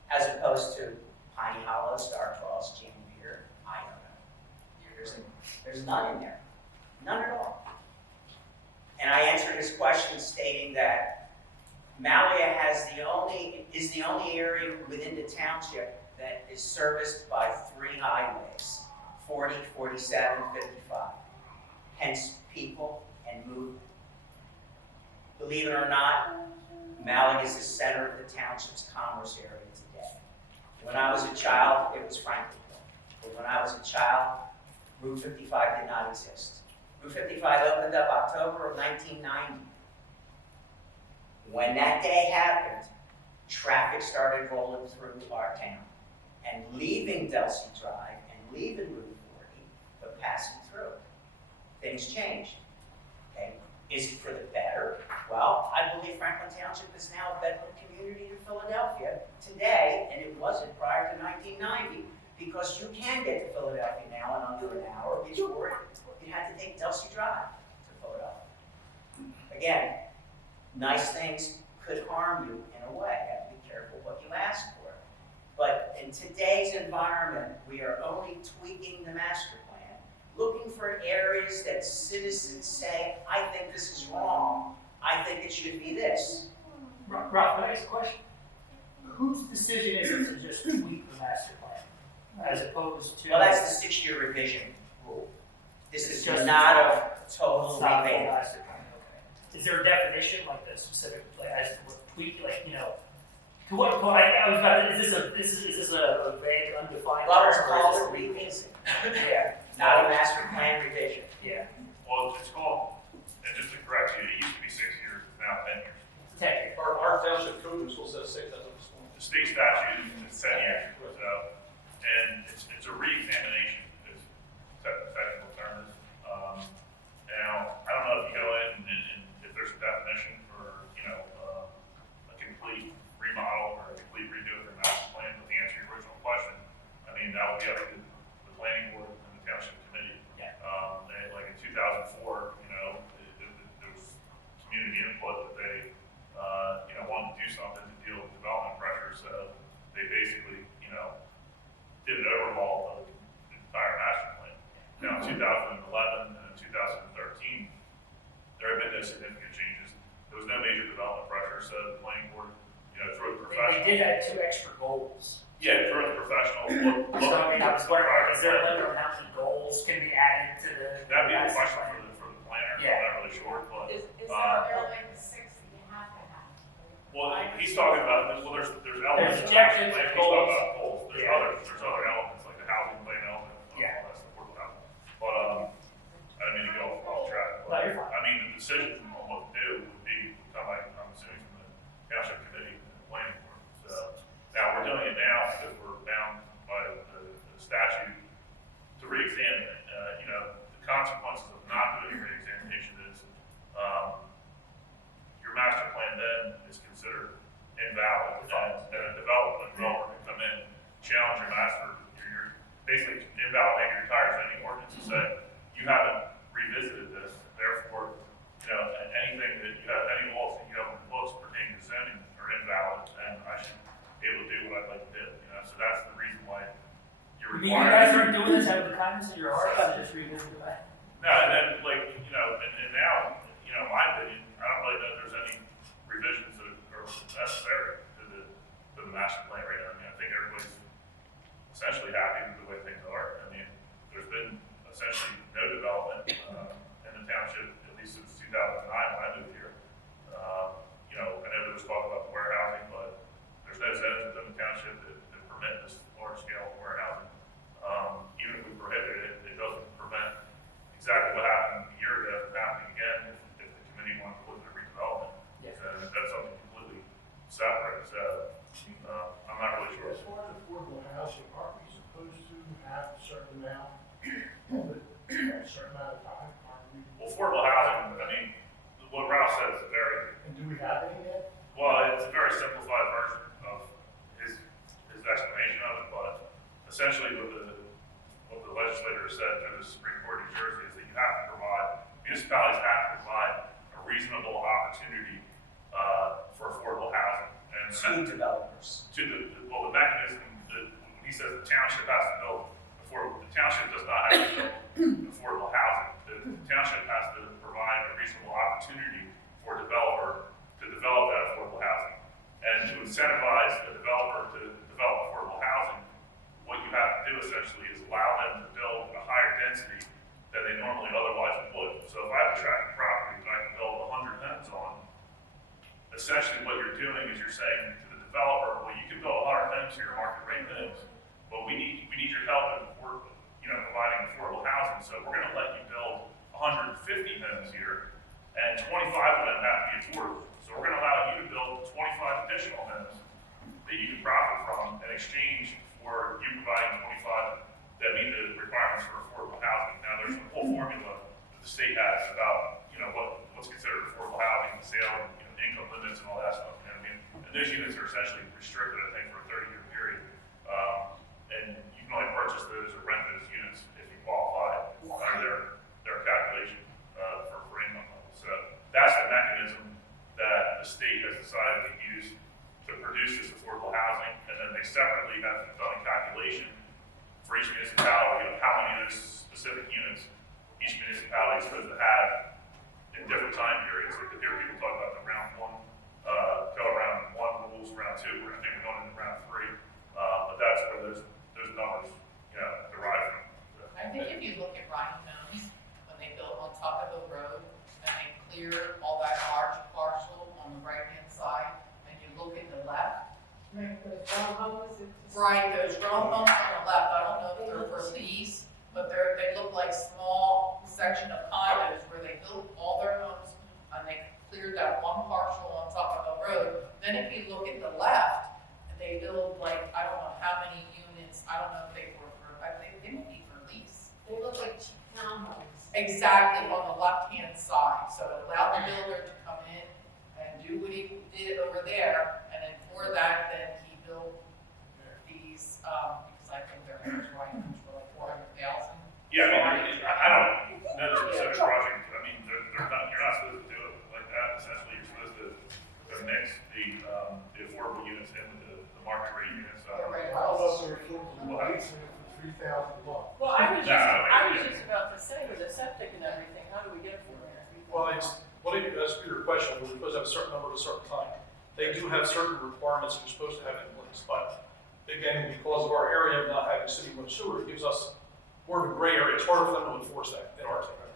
as opposed to Piney Hollow, Star Cross, Jambier, I don't know. There's none in there, none at all. And I answered his question stating that Malaga is the only area within the township that is serviced by 3 highways, 40, 47, 55. Hence, people and movement. Believe it or not, Malaga is the center of the township's commerce area today. When I was a child, it was Franklinville. But when I was a child, Route 55 did not exist. Route 55 opened up October of 1990. When that day happened, traffic started rolling through our town and leaving Delsey Drive and leaving Route 40, but passing through. Things changed. Okay. Is it for the better? Well, I believe Franklin Township is now a bedroom community to Philadelphia today, and it wasn't prior to 1990, because you can get to Philadelphia now in under an hour. Before, you had to take Delsey Drive to Philadelphia. Again, nice things could harm you in a way. You have to be careful what you ask for. But in today's environment, we are only tweaking the master plan, looking for areas that citizens say, I think this is wrong, I think it should be this. Ralph, can I ask a question? Whose decision is it to just tweak the master plan, as opposed to? Well, that's the 6-year revision rule. This is Just- not a total It's not the rebate. master plan, okay. Is there a definition, like the specific, like, as to what tweak, like, you know? To what point, I was about to, is this a vague, undefined Well, it's term, or called is a this- revision, Yeah, not a master plan revision. yeah, Well, it's called, and just to correct you, it used to be 6 years, it's now 10 years. technically. Our township code was supposed to say 6, that's what it's The state statute is 10 years, so, and it's a re-examination, is technical term is. Now, I don't know if you go in and if there's a definition for, you know, a complete remodel or a complete redo of your master plan, but to answer your original question, I mean, that would be up to the planning board and the township committee. Yeah. And like in 2004, you know, there was community input did an overhaul of the entire master plan. Now, in 2011 and in 2013, there have been no significant changes. There was no major development pressure, so the planning board, through the They professional. did have 2 extra goals. Yeah, through the professional. So I mean, I was wondering, is there a limit on how many goals can be added to the? That'd be a master question plan? for the planner. Yeah. I'm not really sure, but, Is They're like the 6 that you have to have. well, he's talking about, well, there's elements. There's of the objectives, master plan. He's goals. talking about goals. There's Yeah. other elements, like the housing plan element, Yeah. all that support element. But, I didn't mean to go off track. No, you're fine. I mean, the decision on what to do would be, I'm assuming from the township committee and the planning board. So, now we're doing it now because we're bound by the statute to re-examine it. The consequences of not doing a re-examination is, your master plan then is considered invalid, and a developer can come in, challenge your master, you're basically invalidating your entire zoning ordinance and say, you haven't revisited this, therefore, anything that you have, any laws that you have on the books pertaining to zoning are invalid, and I should be able to do what I'd like to do, so that's the reason why you're You mean you guys required. aren't doing this out of the kindness of your heart, to just revisit it? No, and then, and now, in my opinion, I don't really know if there's any revisions that are necessary to the master plan right now. I mean, I think everybody's essentially happy with the way things are. I mean, there's been essentially no development, in the township, at least since 2009 when I moved here. I know there was talk about the warehousing, but there's no zones within the township that permit this large scale warehousing. Even if we prohibit it, it doesn't prevent exactly what happened a year ago from happening again if the committee wanted to look at redevelopment. Yeah. So that's something completely separate, so, I'm not really sure. As far as affordable housing, aren't we supposed to have a certain amount of it, at a certain amount of time? Aren't we? Well, affordable housing, I mean, what Ralph said is And do we have any yet? well, it's a very simplified version of his explanation of it, but essentially what the legislator said through the Supreme Court of New Jersey is that you have to provide, municipalities have to provide a reasonable opportunity, for affordable housing. And To developers. the mechanism that, when he says the township has to build affordable, the township does not have to build affordable housing. The township has to provide a reasonable opportunity for a developer to develop that affordable housing. And to incentivize a developer to develop affordable housing, what you have to do essentially is allow them to build a higher density than they normally otherwise would. So if I have a tract of property that I can build 100 homes on, essentially what you're doing is you're saying to the developer, well, you can build 100 homes here, market rate homes, but we need your help in providing affordable housing. So we're going to let you build 150 homes here, and 25 of them have to be affordable. So we're going to allow you to build 25 additional homes that you can profit from in exchange for you providing 25 that meet the requirements for affordable housing. Now, there's a whole formula that the state has about, what's considered affordable housing, the sale, income limits and all that stuff. And those units are essentially restricted, I think, for a 30-year period. And you can only purchase those or rent those units if you qualify under their calculation, for income level. So that's the mechanism that the state has decided to use to produce this affordable housing, and then they separately have done a calculation for each municipality of how many of those specific units each municipality is supposed to have in different time periods. So you hear people talk about the round one, round one rules, round two, we're going to going into round three, but that's where those numbers, derive from. So, I think if you look at Ryan Jones, when they built on top of the road, and they cleared all that large parcel on the right-hand side, and you look at the left, Right, those row homes. right, those row homes on the left, I don't know if they're for lease, but they look like small section of condos where they built all their homes, and they cleared that one parcel on top of the road. Then if you look at the left, they build like, I don't know how many units, I don't know if they were for, I think they may be for lease. They look like cheap townhomes. Exactly, on the left-hand side, so it allowed the builder to come in and do what he did over there, and then for that, then he built these, because I think their average right for like 400,000. Yeah, I don't know the specific project. I mean, you're not supposed to do it like that. Essentially, you're supposed to mix the affordable units in with the market rate units. Right. How about the affordable We'll have leasing it for $3,000 a month. Well, I was No, just about to say, with the septic and everything, how do we get it for there? Well, as for your question, we're supposed to have a certain number at a certain time. They do have certain requirements you're supposed to have in place, but again, because of our area of not having city water sewer, it gives us more of a gray area. It's harder for them to enforce that in our town.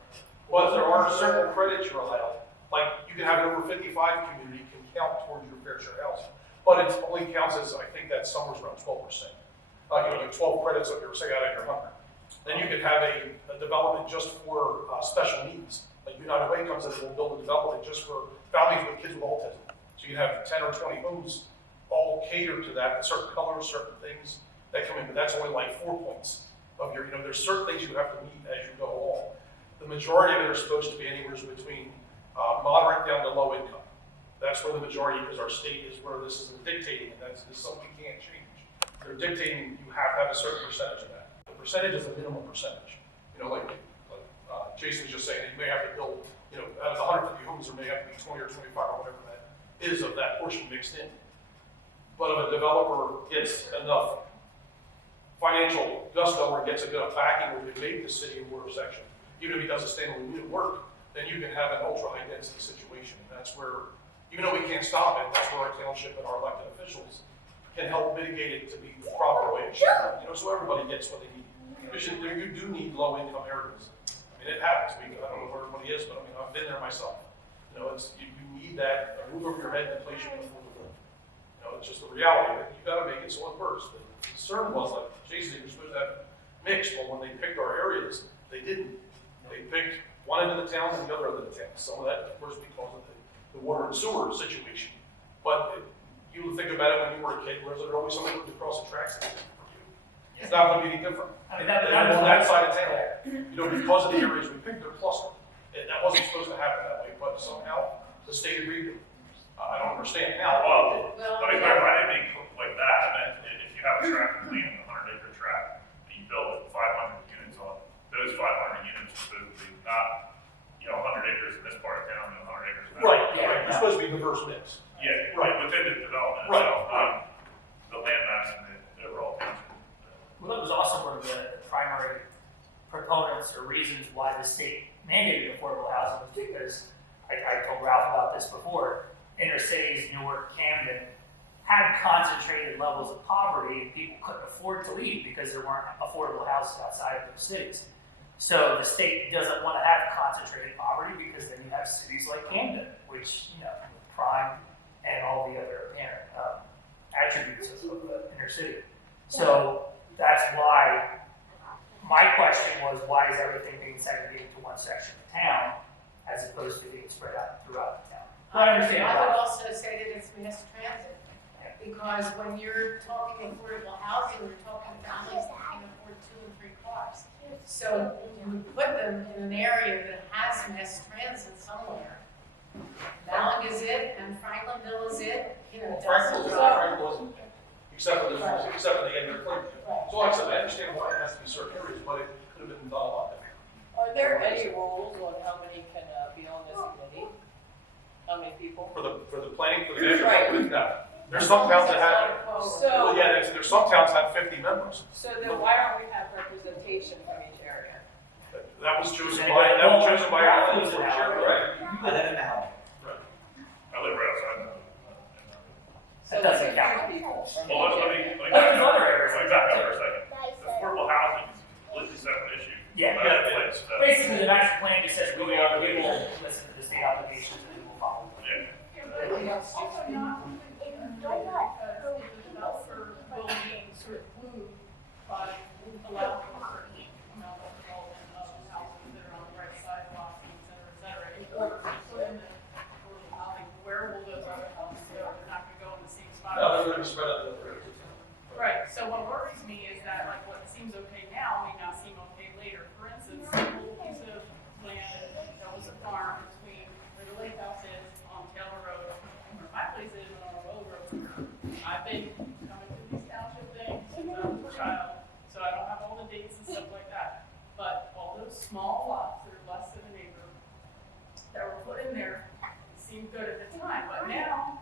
But there are certain credits you're allowed, like you can have an over 55 community can count towards your fair share housing. But it only counts as, I think that's somewhere around 12%. Like 12 credits of your, say, out of your 100. Then you can have a development just for special needs. Like United Way comes in and will build a development just for families with kids with autism. So you can have 10 or 20 homes all cater to that, certain colors, certain things that come in, but that's only like 4 points of your, there's certain things you have to meet as you go along. The majority of it are supposed to be anywhere between moderate down to low income. That's where the majority, because our state is where this is dictating, and this is something we can't change. They're dictating you have to have a certain percentage of that. The percentage is a minimum percentage. Like Jason was just saying, you may have to build, out of 150 homes, there may have to be 20 or 25 or whatever that is of that portion mixed in. But if a developer gets enough financial gusto or gets a good backing where they make the city a water section, even if he does a standalone unit work, then you can have an ultra high density situation. And that's where, even though we can't stop it, that's where our township and our elected officials can help mitigate it to be the proper way it should be, so everybody gets what they need. Because you do need low income areas. I mean, it happens. I don't know where everybody is, but I've been there myself. You need that roof over your head and a place you can afford to live. It's just the reality of it. You got to make it so it works. The concern was, like Jason, you're supposed to have mixed. Well, when they picked our areas, they didn't. They picked one end of the town and the other end of the town. Some of that, of course, because of the water and sewer situation. But you think about it when you were a kid, was there always somebody who lived across the tracks? It's not going to be any different. I mean, They live on that side of town. Because of the areas we picked, they're clustered. And that wasn't supposed to happen that way, but somehow the state agreed to it. I don't understand how. Well, let me clarify, I didn't mean like that. I meant if you have a tract of land, a 100-acre tract, and you build 500 units on it, those 500 units are supposed to be not, 100 acres in this part of town and 100 acres in that. Right. You're supposed to be diverse mix. Yeah, Right. within the development Right. itself, not the land mass and the overall township. Well, that was also one of the primary proponents or reasons why the state mandated affordable housing was because, I told Ralph about this before, inner cities, Newark, Camden, had concentrated levels of poverty and people couldn't afford to leave because there weren't affordable houses outside of those cities. So the state doesn't want to have concentrated poverty because then you have cities like Camden, which, prime and all the other apparent attributes of the inner city. So that's why my question was, why is everything being segregated to one section of town as opposed to being spread out throughout the town? I understand. I would also say that it's mass transit, because when you're talking affordable housing, we're talking families that can afford 2 and 3 cars. So you put them in an area that has mass transit somewhere. Mallock is it, and Franklinville is it, Franklin's doesn't. Franklinville isn't, except for the end of the claim. So like I said, I understand why it has to be certain areas, but it could have been done a lot better. Are there any rules on how many can be on this committee? How many people? For the planning, for the master Right. plan, no. There's some towns that have, So, there's some towns that have 50 members. so then why don't we have representation from each area? That was chosen by our elected chair, right? I live in Mallow. I live right outside of So That doesn't there's count. 3 people from Well, each let area. me There's other areas. let me back up for a second. Affordable housing is a completely separate issue. Yeah. Basically, the master plan just says we will listen to the state obligations and we will follow. Yeah. Also not because if the developer will be sort of moved by allowing a certain amount of development of houses that are on the right sidewalks, et cetera, in order to put in the affordable housing, where will those other houses go? They're not gonna go in the same spot. No, they're going to be spread out. Right, so what worries me is that like what seems okay now may not seem okay later. For instance, a little piece of land that was a farm between where the lake house is on Taylor Road, and where my place is on Road Road. I've been coming to these township things since I was a child, so I don't have all the dates and stuff like that. But all those small lots that are less than an acre that were put in there seemed good at the time, but now,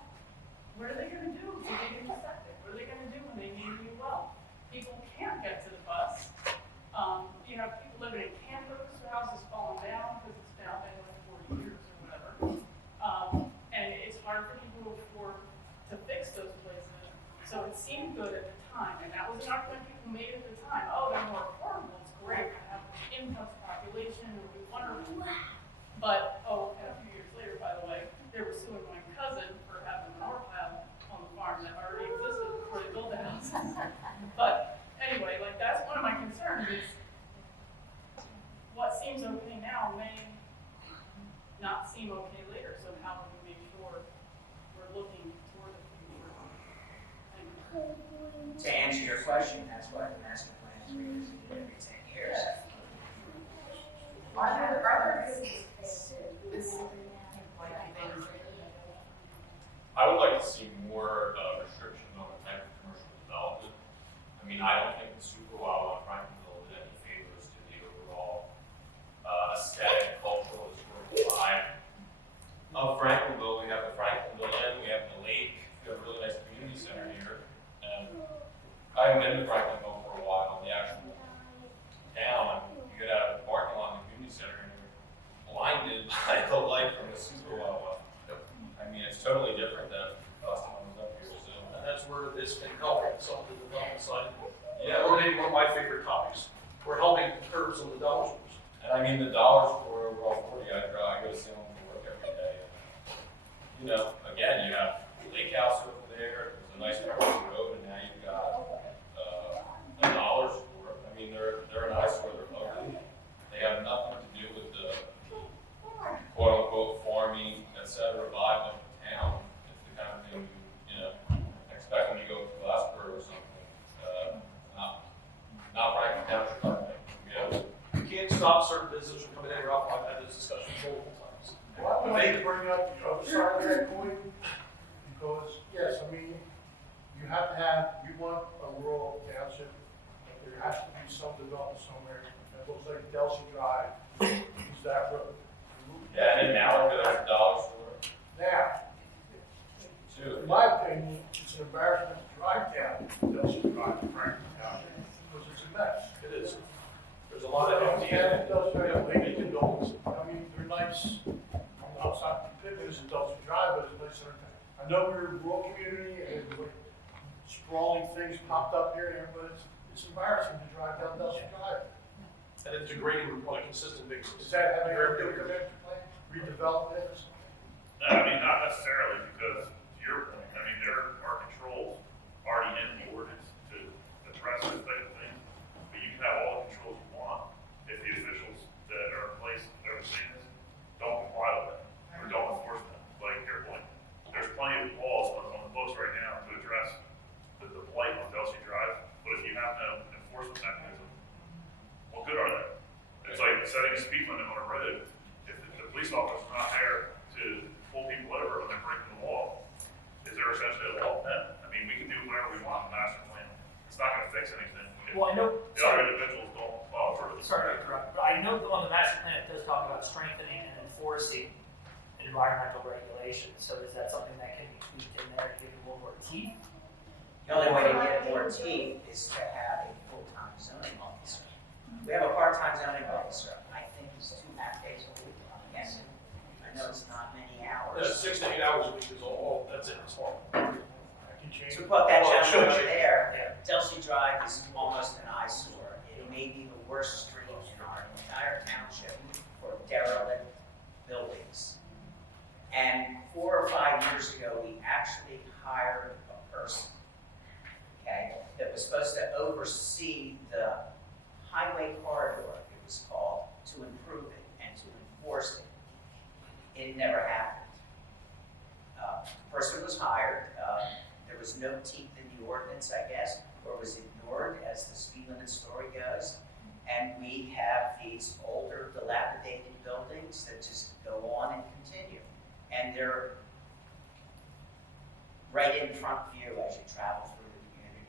what are they gonna do to dig into septic? What are they gonna do when they need a new well? People can't get to So it seemed good at the time, and that was an argument people made at the time. Oh, they're more affordable, it's great, I have an influx population, it would be wonderful. But, and a few years later, by the way, they were suing my cousin for having an manure pile on the farm that already existed before they built the house. But anyway, like, that's one of my concerns is what seems okay now may not seem okay later, so how do we make sure we're looking toward the future? To answer your question, that's why the master plan is revisited every 10 years. Are there specific I would like to see more restriction on the type of commercial development. I mean, I don't think the super wild on Franklinville did any favors to the overall aesthetic, cultural, historical vibe of Franklinville. We have the Franklinville Inn, we have the lake, we have a really nice community center here. And I haven't been to Franklinville for a while. The actual town, you get out of the parking lot in the community center and you're blinded by the light from the super wild. I mean, it's totally different than last time I was up here, so. And that's where this can help some of the development side. Yeah. Eliminating one of my favorite topics. We're helping curbs on the dollar stores. And I mean, the dollar store over on 40, I go to Salem for work every day. You know, again, you have the lake house over there, there's a nice commercial road, and now you've got a dollar store. I mean, they're an eyesore, they're ugly. They have nothing to do with the quote unquote farming, et cetera, vibe of the town. It's the kind of thing you know, expect when you go to Glassboro or something. Not Franklin Township, I think. You know, You can't stop certain businesses from coming in or out. I've had this discussion multiple times. Well, I like to bring up the other side of that coin, because, yes, I mean, you have to have, you want a rural township, but there has to be some development somewhere. It looks like Delsey Drive, use that road. yeah, and in Mallard, there's a dollar store Now, too. in my opinion, it's an embarrassment to drive down Delsey Drive to Franklin Township, because it's a mess. It is. There's a lot of empty. Yeah, it does, vacant buildings, I mean, they're nice, I'm not picking this in Delsey Drive, but it's nice. I know we're a rural community, and sprawling things popped up here and there, but it's embarrassing to drive down Delsey Drive. And it's degrading on a consistent basis. Is that having a good commitment plan, redevelop it? No, I mean, not necessarily, because to your point, I mean, there are controls already in the ordinance to address this type of thing. But you can have all the controls you want if the officials that are in place overseeing this don't comply with them or don't enforce them, like your point. There's plenty of laws on the books right now to address the blight on Delsey Drive, but if you have no enforcement mechanism, what good are they? It's like setting a speed limit on a road. If the police officer's not there to pull people over when they're breaking the law, is there essentially a law then? I mean, we can do whatever we want in the master plan. It's not gonna fix anything. If Well, I know, the other individuals don't follow through. sorry to interrupt, but I know on the master plan, it does talk about strengthening and enforcing environmental regulations. So is that something that can be tweaked in there to give it a little more teeth? The only way to get more teeth is to have a full-time zoning officer. We have a part-time zoning officer, I think he's 2.5 days a week, I'm guessing. I know it's not many hours. 6 to 8 hours a week is all, that's it, it's far. I can change. To put that Well, it gentleman should over change. there, Delsey Drive is almost an eyesore. It may be the worst street in our entire township for derelict buildings. And 4 or 5 years ago, we actually hired a person, okay, that was supposed to oversee the highway corridor, it was called, to improve it and to enforce it. It never happened. The person was hired, there was no teeth in the ordinance, I guess, or was ignored, as the speed limit story goes. And we have these older dilapidated buildings that just go on and continue. And they're right in front view as you travel through the community.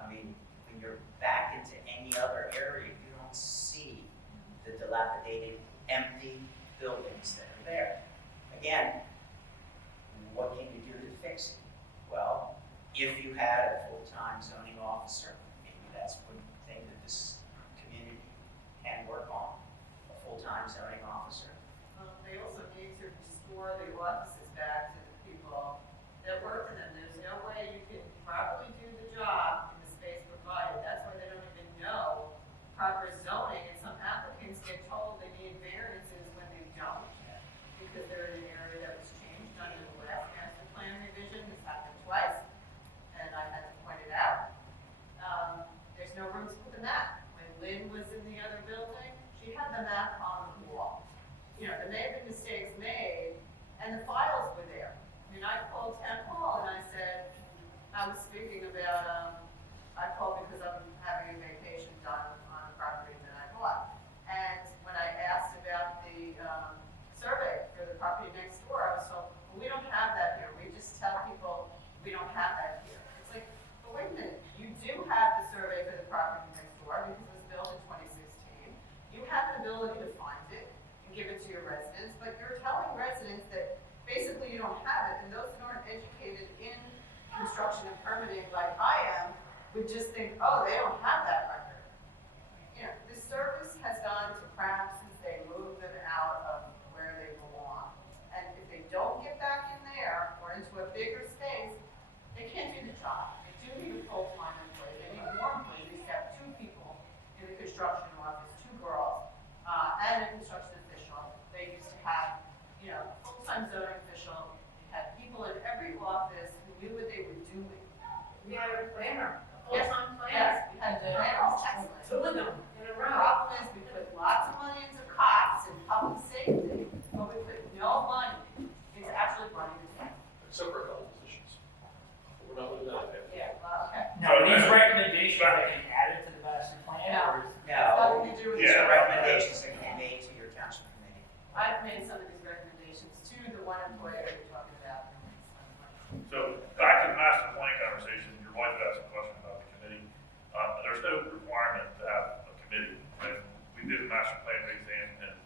I mean, when you're back into any other area, you don't see the dilapidated, empty buildings that are there. Again, what can you do to fix it? Well, if you had a full-time zoning officer, maybe that's one thing that this community can work on, a full-time zoning officer. They also need to restore the offices back to the people that work in them. There's no way you can properly Lynn was in the other building, she had the map on the wall. You know, there may have been mistakes made, and the files were there. I mean, I called town hall and I said, I was speaking about, I called because I'm having a vacation done on a property that I bought. And when I asked about the survey for the property next door, I was told, well, we don't have that here. We just tell people we don't have that here. It's like, but wait a minute, you do have the survey for the property next door because it was built in 2016. You have the ability to find it and give it to your residents, but you're telling residents that basically you don't have it, and those that aren't educated in construction and permitting like I am would just think, oh, they don't have that record. You know, the service has gone to crap since they moved them out of where they belong. And if they don't get back in there or into a bigger space, they can't do the job. They do need a full-time employee. They need more employees. They used to have 2 people in the construction office, 2 girls, and a construction official. They used to have, you know, full-time zoning official. They had people in every office who knew what they were doing. We had a planner, a Yes, full-time planner. yes, we had planners, excellent. 2 of them in a The row. problem is we put lots of money into cops and public safety, but we put no money into actually running the town. Except for a couple positions. We're not looking at that. Yeah, well, okay. Now, are these recommendations that can be added to the master plan, or is? It's nothing No, to do with these the are recommendations that can be made to your township committee. I've made some of these recommendations to the one employer you're talking about. So back to the master plan conversation, your wife asked a question about the committee. There's no requirement to have a committee. When we did the master plan exam in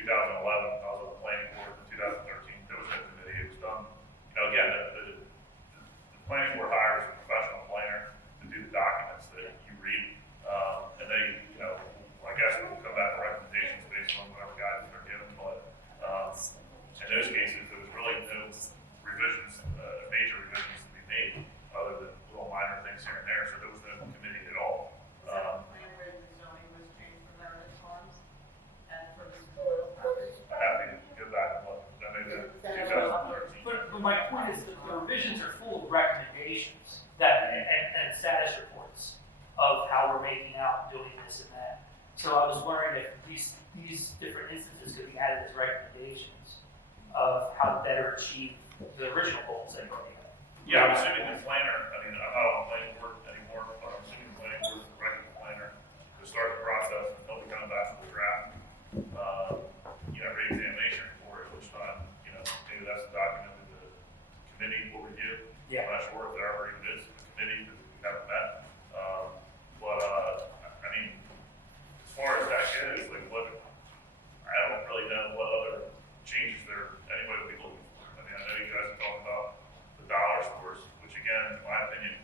2011, I was on the planning board in 2013. There was no committee. It was done, you know, again, the planning board hires a professional planner to do the documents that you read. And they, you know, I guess we'll come back with recommendations based on whatever guidance they're given, but in those cases, there was really no revisions, major revisions to be made, other than little minor things here and there, so there was no committee at all. Is that a plan where the zoning was changed for Meredith Farms and for the Sprawl property? I have to go back and look, that may be 2013. But my point is that the revisions are full of recommendations that, and status reports of how we're making out, doing this and that. So I was wondering if these different instances could be added as recommendations of how to better achieve the original goals that you're looking at. Yeah, I'm assuming the planner, I mean, I'm not on the planning board anymore, but I'm assuming the planning board is directing the planner to start the process, and they'll be coming back with a draft, you know, re-examination report, at which time, you know, maybe that's the document that the committee will review. Yeah. I'm not sure if there ever even is a committee, because we haven't met. I mean, as far as that goes, like, what, I don't really know what other changes there anybody would be looking for. I mean, I know you guys are talking about the dollar stores, which again, in my opinion,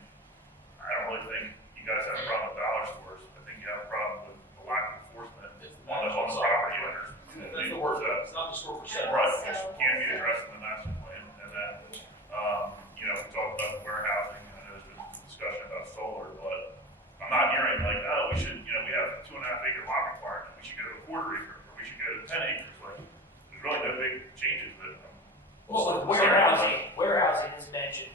I don't really think you guys have a problem with dollar stores. I think you have a problem with the lack of enforcement on the property owners. That's the word, it's not the store percent. Right, which can be addressed in the master plan. And then, you know, we talked about the warehousing, I know there's been discussion about solar, but I'm not hearing like, oh, we should, you know, we have 2.5 acre lot requirement, we should go to a 1/4 acre, or we should go to 10 acres. Like, there's really no big changes, but. Well, with warehousing is mentioned,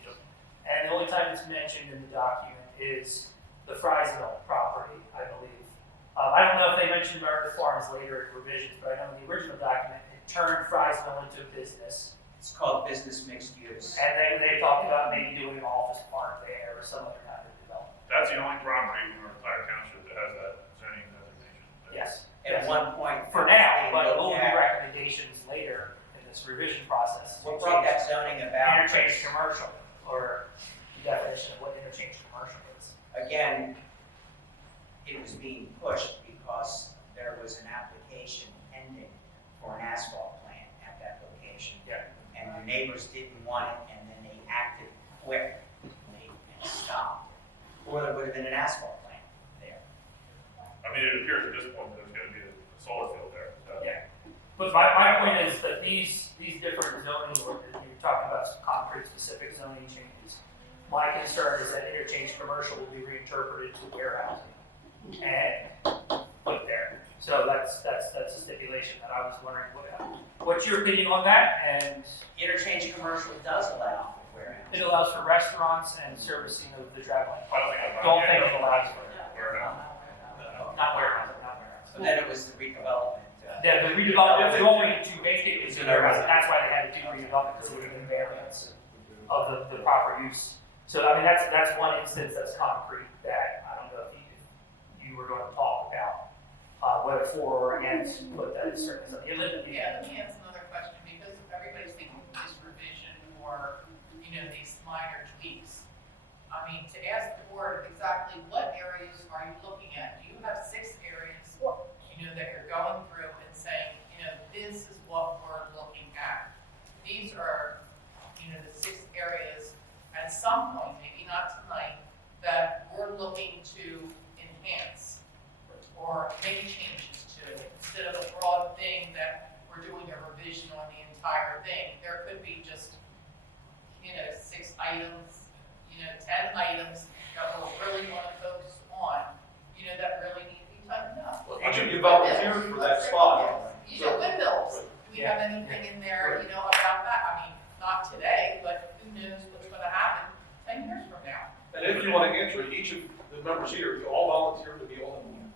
and the only time it's mentioned in the document is the Friesville property, I believe. I don't know if they mentioned Meredith Farms later in revisions, but I know in the original document, it turned Friesville into business. It's called business mixed use. And they talked about maybe doing an office park there or some other kind of development. That's the only property in our entire township that has that zoning designation. Yes. At one point. For now, they but looked there will be at recommendations later in this revision process. What brought that zoning about? Interchange commercial, or the definition of what interchange commercial is. Again, it was being pushed because there was an application pending for an asphalt plant at that location. Yeah. And the neighbors didn't want it, and then they acted quickly and stopped it. Or there would have been an asphalt plant there. I mean, it appears at this point there's gonna be a solar field there, so. Yeah. But my point is that these different zoning, you're talking about some concrete specific zoning changes. My concern is that interchange commercial will be reinterpreted to warehousing and put there. So that's a stipulation that I was wondering, what's your opinion on that? And Interchange commercial does allow for warehouse. it allows for restaurants and servicing of the traveling. I don't think I'm. Don't think it allows for Warehouse. not warehouse. redevelopment. The redevelopment, the only to make it is, that's why they had to do redevelopment, because it would have been variance of the proper use. So, I mean, that's one instance that's concrete that I don't know if you were going to talk about, whether for or against, but that is certainly something. Yeah, let me ask another question, because everybody's thinking of this revision or, these minor tweaks. I mean, to ask the board exactly what areas are you looking at? Do you have 6 areas, that you're going through and saying, this is what we're looking at? These are, the 6 areas at some point, maybe not tonight, that we're looking to enhance or make changes to, instead of a broad thing that we're doing a revision on the entire thing. There could be just, 6 items, 10 items that we really want to focus on, that really need to be tightened up. Well, each of you volunteered for that spot. Windmills, do we have anything in there, about that? I mean, not today, but who knows what's gonna happen 10 years from now? And if you want to answer it, each of the members here, you all volunteered to be on it.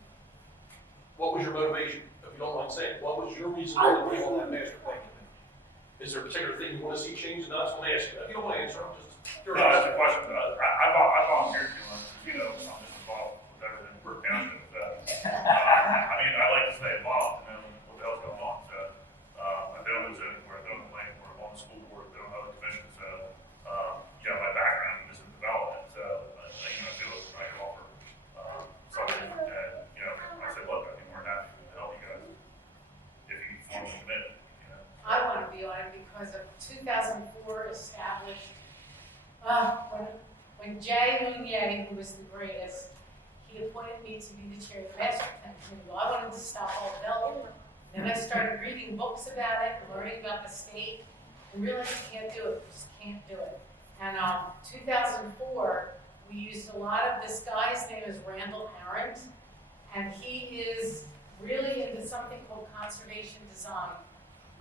What was your motivation, if you don't mind saying? What was your reason to be on that master plan committee? Is there a particular thing you want to see changed? And I just want to ask you that. If you don't want to answer, I'm just No, that's a question. I volunteered to, I'm just involved with everything we're down to. I mean, I like to stay involved and know what the hell's going on. So, I've been on the zoning board, I've been on the planning board, I'm on the school board, I've been on other commissions. So, my background is in development. So, I feel I can offer, something. And, I said, look, I'd be more than happy to help you guys if you form a commitment, I want to be on it because of 2004 established, when Jay Mounier, who was the greatest, he appointed me to be the chair of the master plan committee. Well, I wanted to stop all development. Then I started reading books about it and learning about the state and realized you can't do it, just can't do it. And 2004, we used a lot of this guy's name is Randall Arendt, and he is really into something called conservation design,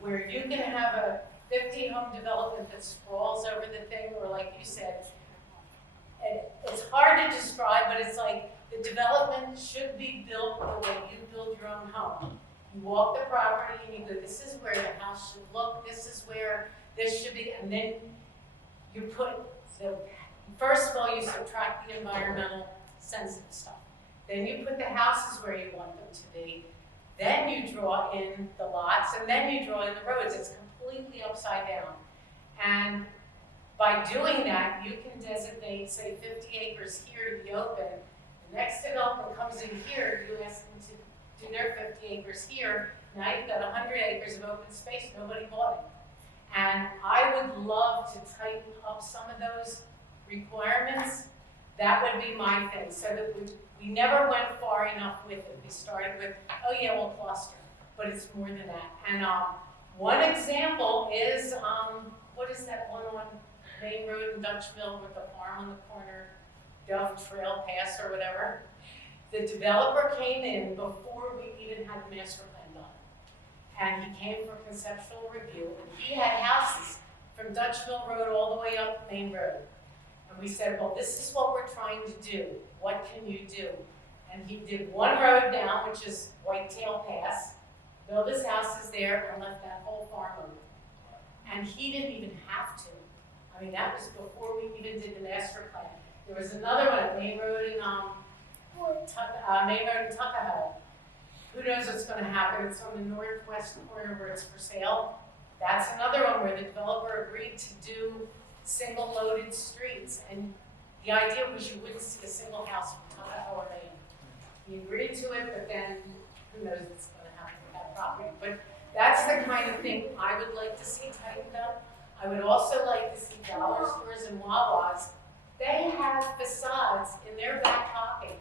where you can have a 50-home development that sprawls over the thing, or like you said, it's hard to describe, but it's like the development should be built the way you build your own home. You walk the property and you go, this is where the house should look, this is where this should be, and then you put, so first of all, you subtract the environmental sensitive stuff. Then you put the houses where you want them to be. Then you draw in the lots, and then you draw in the roads. It's completely upside down. And by doing that, you can designate, say, 50 acres here to be open. The next development comes in here, you ask them to do their 50 acres here. Now you've got 100 acres of open space, nobody bought it. And I would love to tighten up some of those requirements. That would be my thing, so that we never went far enough with it. We started with, oh yeah, we'll cluster, but it's more than that. And one example is, what is that one on Main Road in Dutchville with the farm on the corner, Dove Trail Pass or whatever? The developer came in before we even had the master plan done. And he came for conceptual review, and he had houses from Dutchville Road all the way up Main Road. And we said, well, this is what we're trying to do. What can you do? And he did one road down, which is Whitetail Pass, built his houses there, and left that whole farm open. And he didn't even have to. I mean, that was before we even did the master plan. There was another one at Main Road in Tuckahoe. Who knows what's going to happen? It's on the northwest corner where it's for sale. That's another one where the developer agreed to do single-loaded streets, and the idea was you wouldn't see a single house from Tuckahoe or Maine. He agreed to it, but then who knows what's going to happen with that property. But that's the kind of thing I would like to see tightened up. I would also like to see dollar stores and Wawas. They have facades in their back pocket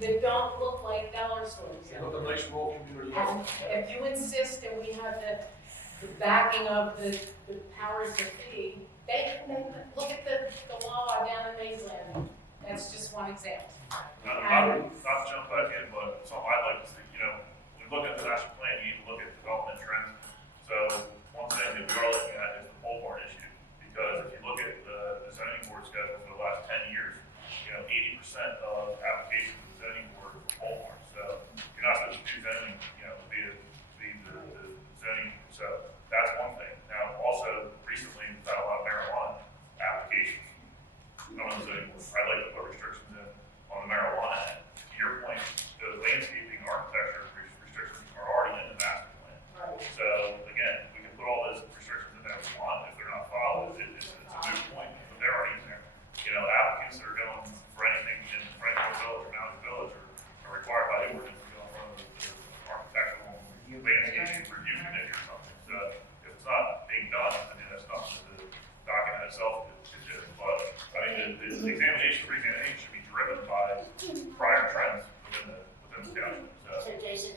that don't look like dollar stores. What a nice rural community. And if you insist and we have the backing of the powers that be, they look at the Wawa down in Mays Landing. That's just one example. Not to jump back in, but something I'd like to see, we look at the master plan, you need to look at development trends. So one thing that we are looking at is the pole barn issue. Because if you look at the zoning board schedule for the last 10 years, 80% of applications to the zoning board are for pole barns. So you're not supposed to do zoning, be it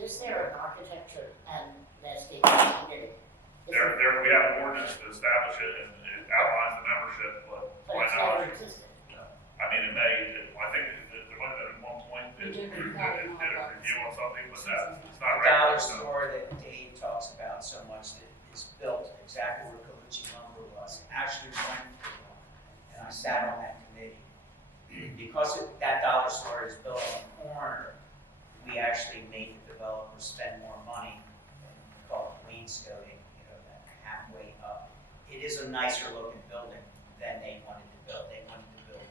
is there an architecture and landscape committee? We have an ordinance to establish it, and it outlines the membership, but But my it's never knowledge, existed. I mean, it may, I think there might have been at one point, it did a review on something, but that, it's not The dollar regular, so. store that Dave talks about so much that is built exactly where Calucci lumber was, actually went for one. And I sat on that committee. Because that dollar store is built on the corner, we actually made the developer spend more money, called wainscoting, that halfway up. It is a nicer looking building than they wanted to build. They wanted to build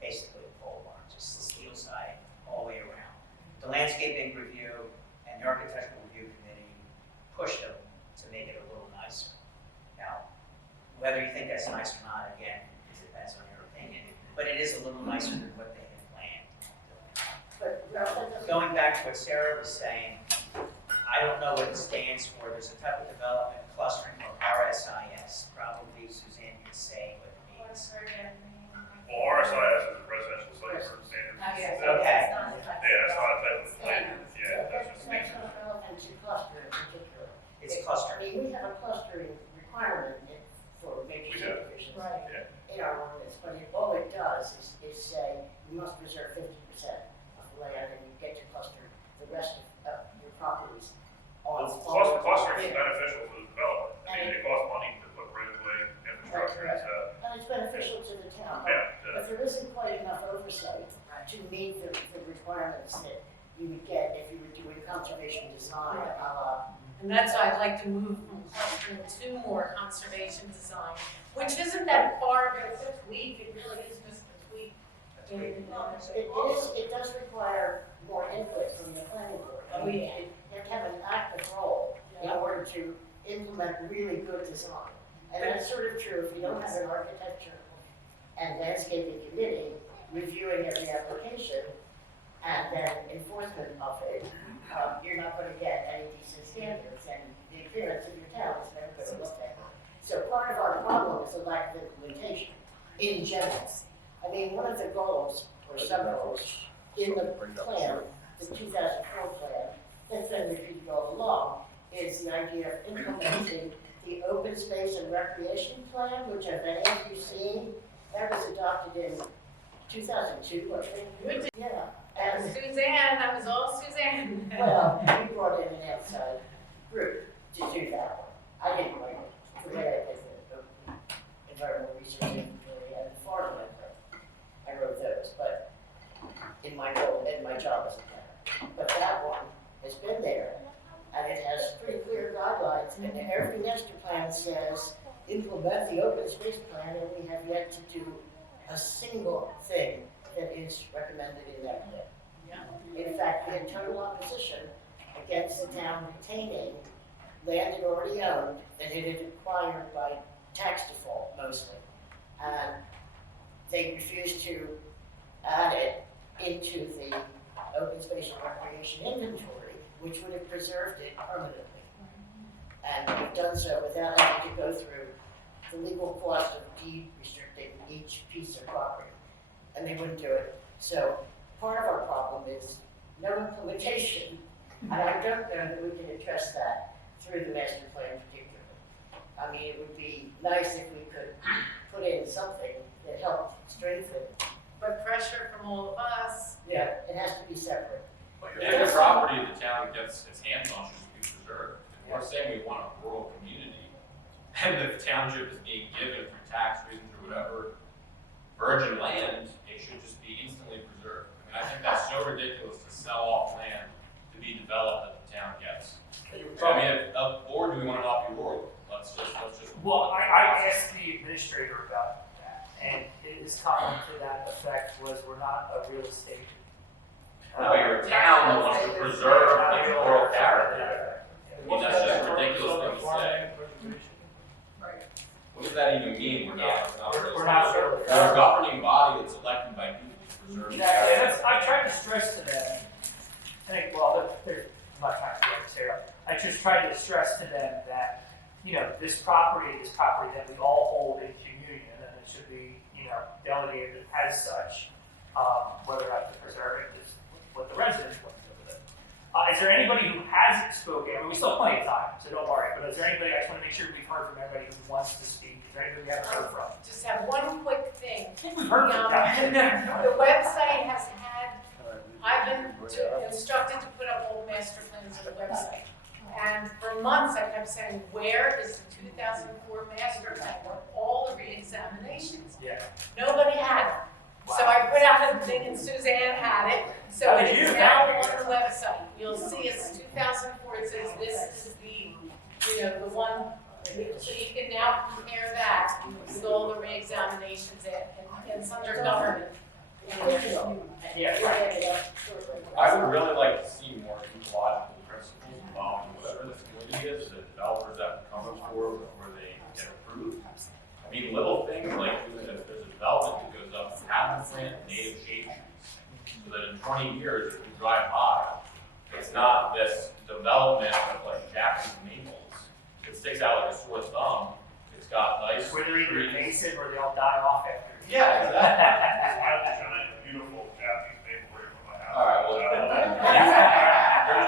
basically a pole barn, just the steel siding all the way around. The landscaping review and the architectural review committee pushed them to make it a little nicer. Now, whether you think that's nice or not, again, it depends on your opinion, but it is a little nicer than what they had planned. But Ralph, that doesn't- Going back to what Sarah was saying, I don't know what it stands for. There's a type of development clustering called RSIS. Probably Suzanne could say what it means. Well, RSIS is a residential site for standards. Yes. Okay. Yeah, that's not a type of plan, yeah, that's just That's standard. not relevant to cluster in particular. It's I clustering. mean, we have a clustering requirement for major We do. subdivisions Right. in our ordinance, but all it does is say you must preserve 50% of the land and you get to cluster the rest of your properties on. Clustering is beneficial to the developer. I mean, it costs money to put right-of-way infrastructure, and stuff. And it's beneficial to the town, Yeah, but there isn't quite enough oversight to meet the requirements that you would get if you were doing conservation design, And that's why I'd like to move from clustering to more conservation design, which isn't that far, but it's a tweak, it really is just a tweak. it does require more input from the planning board. I mean, you have to have an active role in order to implement really good design. And that's sort of true if you don't have an architecture and landscaping committee reviewing every application and then enforcement of it, you're not gonna get any decent standards, and the appearance of your town is never gonna look that good. So part of our problem is the lack of implementation in general. I mean, one of the goals, or some goals, in the plan, the 2004 plan, that's been repeated all along, is the idea of implementing the open space and recreation plan, which have any of you seen? That was adopted in 2002, I think. Yeah. And Suzanne, that was all Suzanne. well, we brought in an outside group to do that one. I didn't write it. For me, I did the environmental research inventory and farmland. I wrote those, but in my role, in my job as a planner. But that one has been there, and it has pretty clear guidelines, and every master plan says, implement the open space plan, and we have yet to do a single thing that is recommended in that plan. In fact, we had total opposition against the town retaining land it already owned that it had acquired by tax default mostly. And they refused to add it into the open space and recreation inventory, which would have preserved it permanently. And we've done so without having to go through the legal cost of deed restricting each piece of property. And they wouldn't do it. So part of our problem is no implementation. And I don't know that we can address that through the master plan particularly. I mean, it would be nice if we could put in something that helped strengthen. But pressure from all of us. Yeah, it has to be separate. Every property the town gets its hands on should be preserved. If we're saying we want a rural community, and the township is being given for tax reasons or whatever, virgin land, it should just be instantly preserved. I mean, I think that's so ridiculous to sell off land to be developed that the town gets. So, I mean, or do we want it not be rural? Let's just. Well, I asked the administrator about that, and his comment to that effect was, we're not a real estate. No, you're a town that wants to preserve the rural character. I mean, that's just a ridiculous thing to say. What does that even mean? We're not We're not We're real. a governing body that's elected by people to preserve the Exactly, and character. I tried to stress to them, I think, well, there's much time to get Sarah. I just tried to stress to them that, this property is property that we all hold in communion, and it should be, delegated as such. Whether I have to preserve it is what the residents want to do with it. As is there anybody who hasn't spoken? I mean, we still have plenty of time, so don't worry. But is there anybody, I just want to make sure we've heard from everybody who wants to speak. Is there anybody we haven't heard from? Just have one quick thing. I think we've heard from them. The website has had, I've been instructed to put up old master plans on the website. And for months I kept saying, where is the 2004 master plan, where all the re-examinations? Yeah. Nobody had it. So I put out a thing and Suzanne had it, so How it did is you? now on the website. You'll see it's 2004, it says this is the one, so you can now compare that with all the re-examinations and it's under government. Yeah, right. I would really like to see more ecological principles involved in whatever this community is, the developers that come forward before they get approved. I mean, little things like if there's a development that goes up, have to plant native shade trees, so that in 20 years, if you drive by, it's not this development of like Japanese maples. It sticks out like a sore thumb. It's got nice Where they're either trees. invasive or they all die off after. Yeah, exactly. I have a giant, beautiful Japanese maple right from my house. All right, well, there's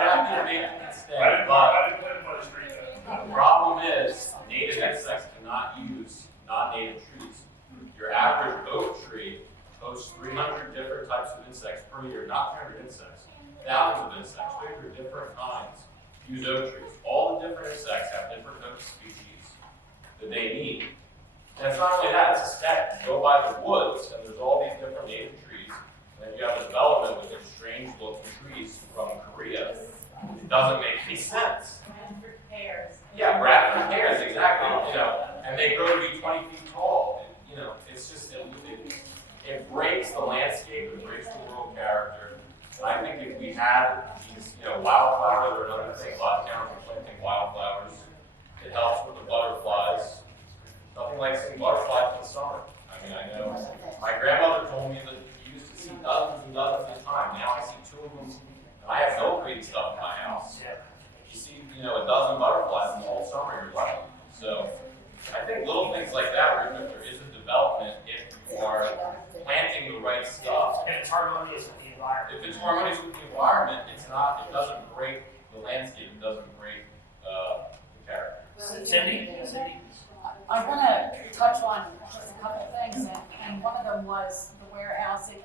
Japanese maple can stay, but I didn't plant it by the street then. the problem is native insects cannot use non-native trees. Your average oak tree hosts 300 different types of insects per year, not 300 insects, thousands of insects, 300 different kinds use oak trees. All the different insects have different oak species that they need. And it's not only that, it's aesthetic. You go by the woods and there's all these different native trees, and then you have a development with these strange looking trees from Korea. It doesn't make any sense. Bradford pears. Yeah, Bradford pears, exactly. You know, and they grow to be 20 feet tall. You know, it's just it breaks the landscape, it breaks the rural character. And I think if we had these, wildflowers or another thing, a lot of towns are planting wildflowers. It helps with the butterflies. Nothing like seeing butterflies in the summer. I mean, I know my grandmother told me that she used to see dozens and dozens at a time. Now I see 2 of them. And I have no breeding stuff in my house. You see, a dozen butterflies in the whole summer, you're lucky. So I think little things like that, or even if there is a development, if you are planting the right stuff, And it's harmonious with the environment. if it's harmonious with the environment, it doesn't break the landscape, it doesn't break the character. Cindy? I want to touch on just a couple things, and one of them was the warehousing.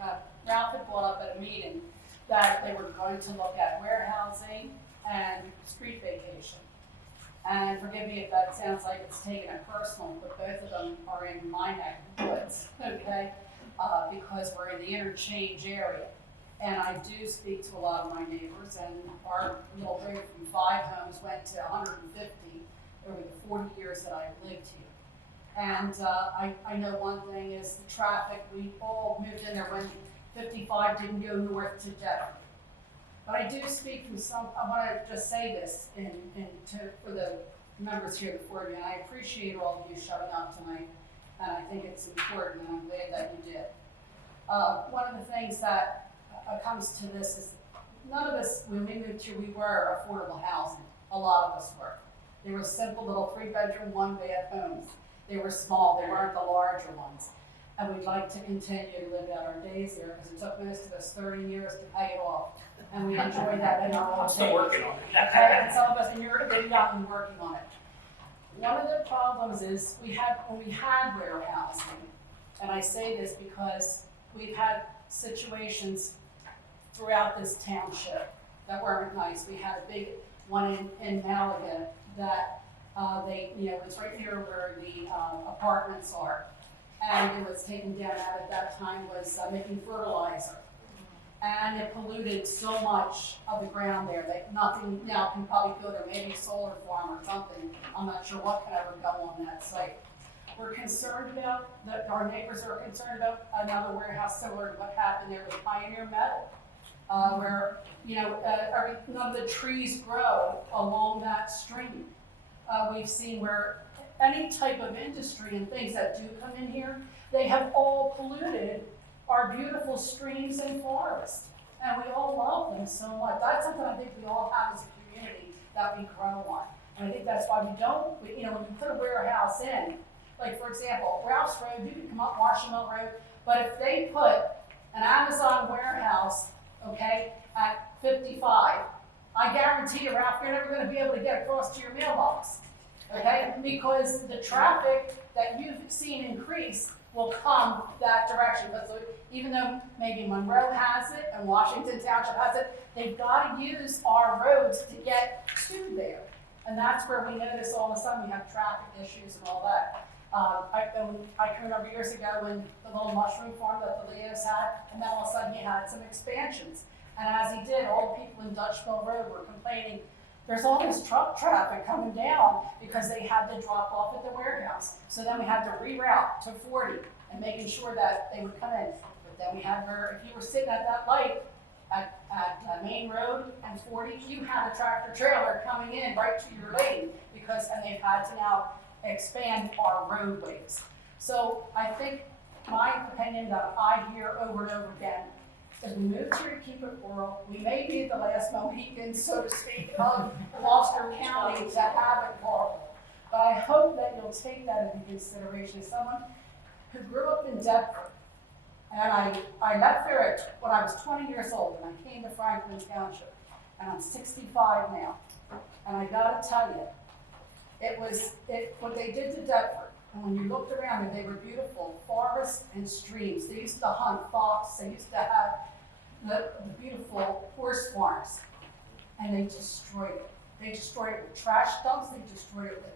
Ralph had brought up at a meeting that they were going to look at warehousing and street vacation. And forgive me if that sounds like it's taken it personal, but both of them are in my neck of the woods, okay? Because we're in the interchange area. And I do speak to a lot of my neighbors, and our little road from 5 homes went to 150 over the 40 years that I've lived here. And I know one thing is the traffic. We all moved in there when 55 didn't go north to Denver. But I do speak from I want to just say this for the members here before me, and I appreciate all of you showing up tonight, and I think it's important, and I'm glad that you did. One of the things that comes to this is none of us, when we moved here, we were affordable housing. A lot of us were. They were simple little 3-bedroom, 1-bath homes. They were small, they weren't the larger ones. And we'd like to continue to live out our days there because it took most of us 30 years to pay it off. And we enjoy that in our old I'm still age. working on it. Okay, and some of us, and you're young and working on it. One of the problems is when we had warehousing, and I say this because we've had situations throughout this township that weren't nice. We had a big one in Malaga that it's right near where the apartments are. And it was taken down at that time was making fertilizer. And it polluted so much of the ground there that nothing now can probably go there, maybe a solar farm or something. I'm not sure what can ever go on that site. We're concerned about, our neighbors are concerned about another warehouse similar to what happened there with Pioneer Metal, where, none of the trees grow along that stream. We've seen where any type of industry and things that do come in here, they have all polluted our beautiful streams and forests. And we all love them so much. That's something I think we all have as a community that we grow on. And I think that's why we don't, when you put a warehouse in, like for example, Ralph's Road, you can come up Marshall Road, but if they put an Amazon warehouse, okay, at 55, I guarantee you, Ralph, you're never gonna be able to get across to your mailbox, okay? Because the traffic that you've seen increase will come that direction. Because even though maybe Monroe has it and Washington Township has it, they've gotta use our roads to get to there. And that's where we notice all of a sudden we have traffic issues and all that. I can remember years ago when the little mushroom farm that the Leos had, and then all of a sudden he had some expansions. And as he did, all the people in Dutch Mill Road were complaining, there's all this truck traffic coming down because they had to drop off at the warehouse. So then we had to reroute to 40 and making sure that they would come in. But then we had where, if you were sitting at that light at Main Road and 40, you had a tractor trailer coming in right to your lane and they've had to now expand our roadways. So I think my opinion that I hear over and over again is we move here to keep it rural. We may be the last Mohicans, so to speak, of Gloucester County to have it rural. But I hope that you'll take that into consideration as someone who grew up in Deptford. And I left there when I was 20 years old and I came to Franklin Township. And I'm 65 now. And I gotta tell you, what they did to Deptford, and when you looked around there, they were beautiful forests and streams. They used to hunt fox, they used to have the beautiful horse farms, and they destroyed it. They destroyed it with trash dumps, they destroyed it with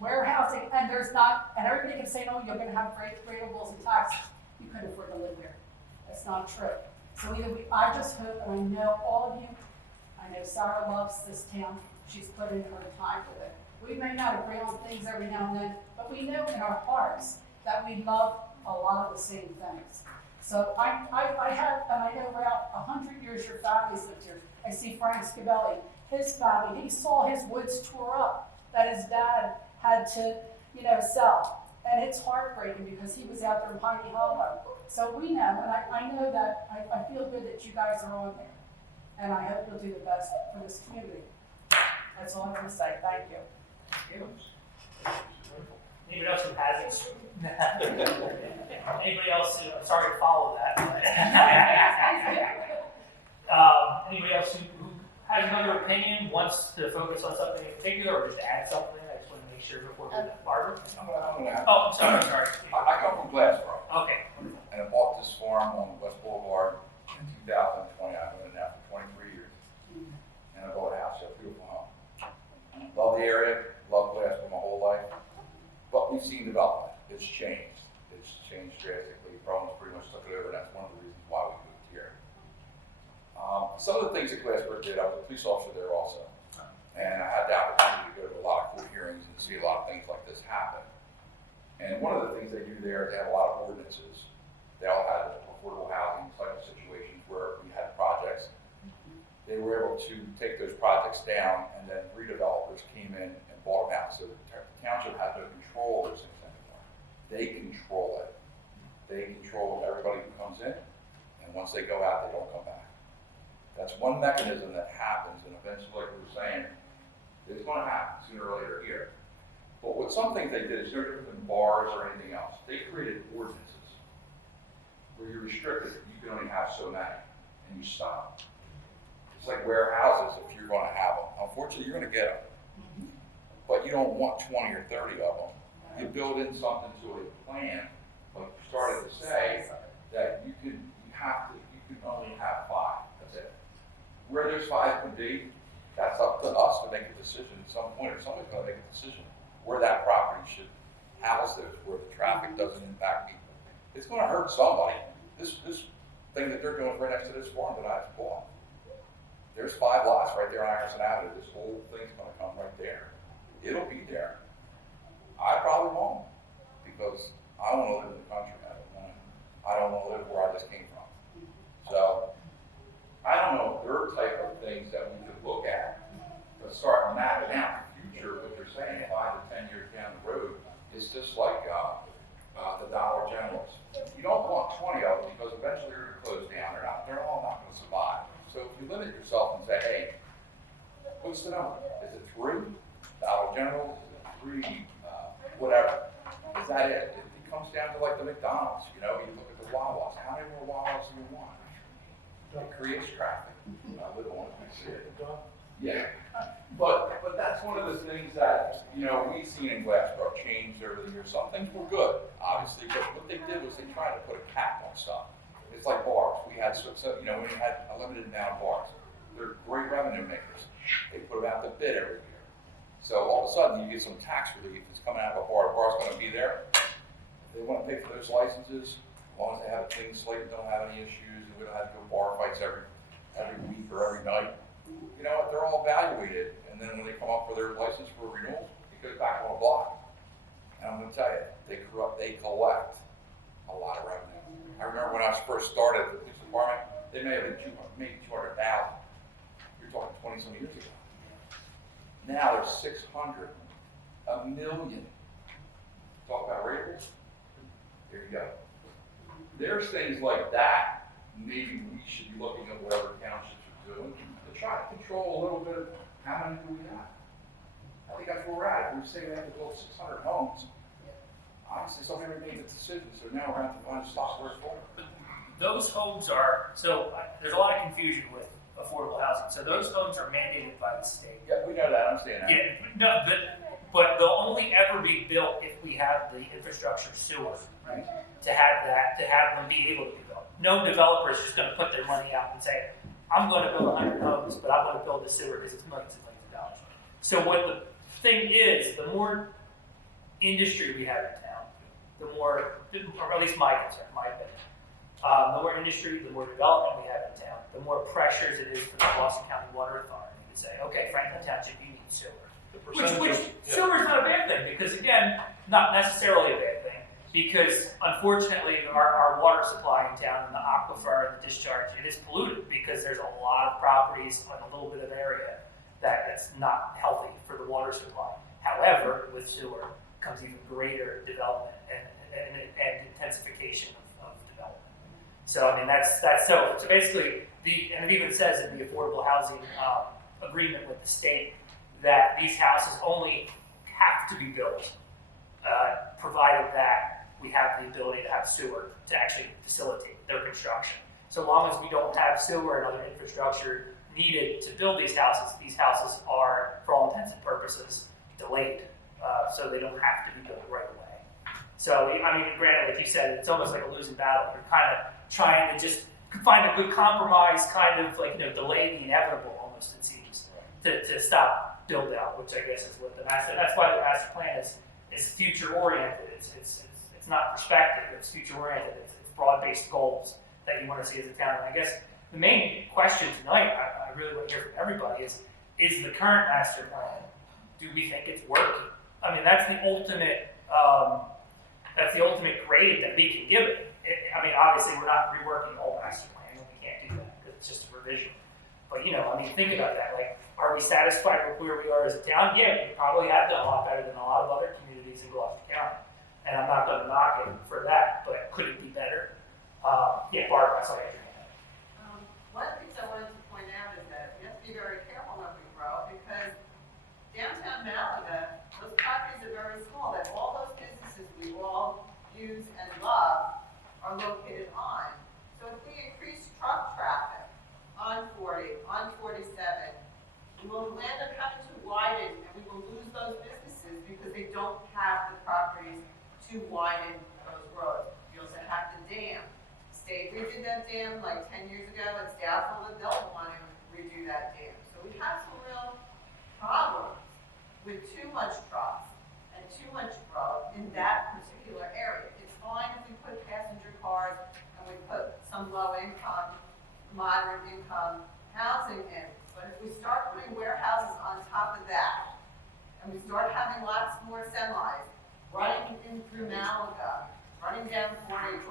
warehousing, and everybody can say, no, you're gonna have great rateables and taxes. You couldn't afford to live there. That's not true. So I just hope, and I know all of you, I know Sarah loves this town. She's put in her time with it. We may not agree on things every now and then, but we know in our hearts that we love a lot of the same things. So I have, and I know Ralph, 100 years your family's lived here. I see Frank Scabelli, his family, he saw his woods tore up that his dad had to, sell. And it's heartbreaking because he was out there in Piney Hollow. So we know, and I know that, I feel good that you guys are on there. And I hope you'll do the best for this community. That's all I'm gonna say, thank you. Anybody else who hasn't? Anybody else who, I'm sorry to follow that. Anybody else who has another opinion, wants to focus on something in particular, or just add something? I just want to make sure before we do that. Barbara? I'm gonna Oh, I'm sorry. I come from Glassboro. Okay. And I bought this farm on West Boulevard in 2020. I've been in that for 23 years. And I bought a house, a beautiful home. Love the area, love Glassboro my whole life. But we've seen development. It's changed. It's changed drastically. Problems pretty much took it over. That's one of the reasons why we moved here. Some of the things that Glassboro did, I was a police officer there also. And I had the opportunity to go to a lot of court hearings and see a lot of things like this happen. And one of the things they do there is they have a lot of ordinances. They all had affordable housing type of situations where we had projects. They were able to take those projects down, and then redevelopers came in and bought them out. So the township has no control of those things anymore. They control it. They control everybody who comes in, and once they go out, they don't come back. That's one mechanism that happens, and eventually, like we were saying, it's going to happen sooner or later here. But what some things they did is no different than bars or anything else. They created ordinances where you're restricted. You can only have so many, and you stop. It's like warehouses if you're going to have them. Unfortunately, you're going to get them. But you don't want 20 or 30 of them. You build in something to a plan, like you started to say, that you can only have 5. That's it. Where those 5 could be, that's up to us to make a decision at some point, or somebody's going to make a decision where that property should house those, where the traffic doesn't impact people. It's going to hurt somebody. This thing that they're doing right next to this farm that I just bought. There's 5 lots right there on Anderson Avenue. This whole thing's going to come right there. It'll be there. I probably won't, because I want to live in the country. I don't want to live where I just came from. So I don't know if there are type of things that we could look at to start mapping out the future. What you're saying, 5 to 10 years down the road, is just like the Dollar Generals. You don't want 20 of them because eventually they're going to close down. They're all not going to survive. So if you limit yourself and say, hey, what's the number? Is it 3 Dollar Generals? Is it 3 whatever? Is that it? It comes down to like the McDonald's. You look at the Wawas. How many more Wawas do you want? It creates traffic. I live on it. I see it. Yeah, but that's one of the things that, you know, we've seen in Glassboro changed over the years. Some things were good, obviously, but what they did was they tried to put a cap on stuff. It's like bars. We had, you know, we had a limited amount of bars. They're great revenue makers. They put them out to bid every year. So all of a sudden, you get some tax relief that's coming out of a bar. The bar's gonna be there. If they wanna pay for those licenses, as long as they have a clean slate and don't have any issues, and we don't have to go bar fights every week or every night, you know what, they're all evaluated, and then when they come up for their license for renewal, it goes back on a block. And I'm gonna tell you, they collect a lot of revenue. I remember when I first started at the police department, they may have been maybe 200,000. You're talking 20 some years ago. Now there's 600, a million. Talk about radios. There you go. There's things like that. Maybe we should be looking at what other townships are doing to try to control a little bit of how many do we have. I think that's where we're at. If we say we have to build 600 homes, obviously somebody made the decision, so now we're going to have to find a spot where it's for. Those homes are, there's a lot of confusion with affordable housing. So those homes are mandated by the state. Yeah, we know that, I understand that. Yeah, no, but they'll only ever be built if we have the infrastructure sewer, right? To have them be able to be built. No developer is just gonna put their money out and say, I'm gonna build 100 homes, but I'm gonna build a sewer because it's millions and millions of dollars. So what the thing is, the more industry we have in town, the more, or at least my concern, my opinion, the more industry, the more development we have in town, the more pressures it is for the Boston County Water Authority to say, okay, Franklin Township, you need sewer. Which sewer is not a bad thing, because again, not necessarily a bad thing, because unfortunately our water supply in town and the aquifer and the discharge, it is polluted because there's a lot of properties on a little bit of area that's not healthy for the water supply. However, with sewer comes even greater development and intensification of development. So I mean that's so basically and it even says in the affordable housing agreement with the state that these houses only have to be built provided that we have the ability to have sewer to actually facilitate their construction. So long as we don't have sewer and other infrastructure needed to build these houses are, for all intents and purposes, delayed, so they don't have to be built right away. So, I mean, granted, like you said, it's almost like a losing battle. You're kind of trying to just find a good compromise, kind of like, delay the inevitable almost, it seems, to stop build out, which I guess is what that's why the master plan is future oriented. It's not perspective, it's future oriented. It's broad-based goals that you want to see as a town. And I guess the main question tonight, I really want to hear from everybody is the current master plan, do we think it's working? I mean, that's the ultimate grade that we can give it. I mean, obviously we're not reworking the whole master plan, we can't do that because it's just a revision. But I mean, think about that. Like, are we satisfied with where we are as a town? Yeah, we probably have done a lot better than a lot of other communities in Gloucester County. And I'm not going to knock it for that, but could it be better? Yeah, Barbara, I saw you. One of the things I wanted to point out is that we have to be very careful when we grow, because downtown Malaga, those properties are very small, that all those businesses we all use and love are located on. So if we increase truck traffic on 40, on 47, we will land up having to widen, and we will lose those businesses because they don't have the properties to widen those roads. You also have the dam. State redid that dam like 10 years ago. It's doubtful that they'll want to redo that dam. So we have some real problems with too much trucks and too much growth in that particular area. It's fine if we put passenger cars and we put some low income, moderate income housing in. But if we start putting warehouses on top of that, and we start having lots more semis running in through Malaga, running down 40,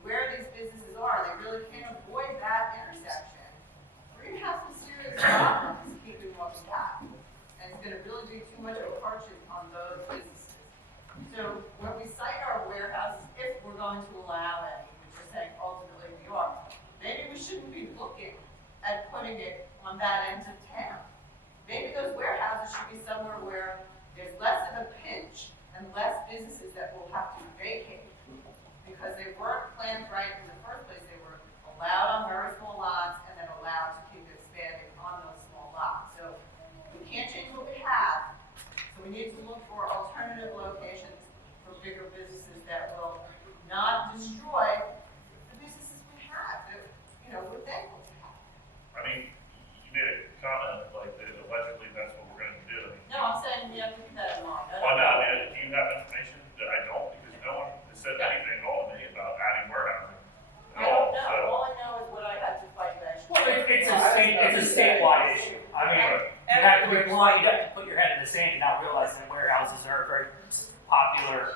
where these businesses are, they really can't avoid that intersection, we're going to have some serious problems keeping what we have. And it's going to really be too much of a hardship on those businesses. So when we cite our warehouses, if we're going to allow any, which we're saying ultimately we are, maybe we shouldn't be looking at putting it on that end of town. Maybe those warehouses should be somewhere where there's less of a pinch and less businesses that will have to vacate, because they weren't planned right in the first place. They were allowed on very small lots and then allowed to keep expanding on those small you have to be blind, you have to put your head in the sand and not realize that warehouses are a very popular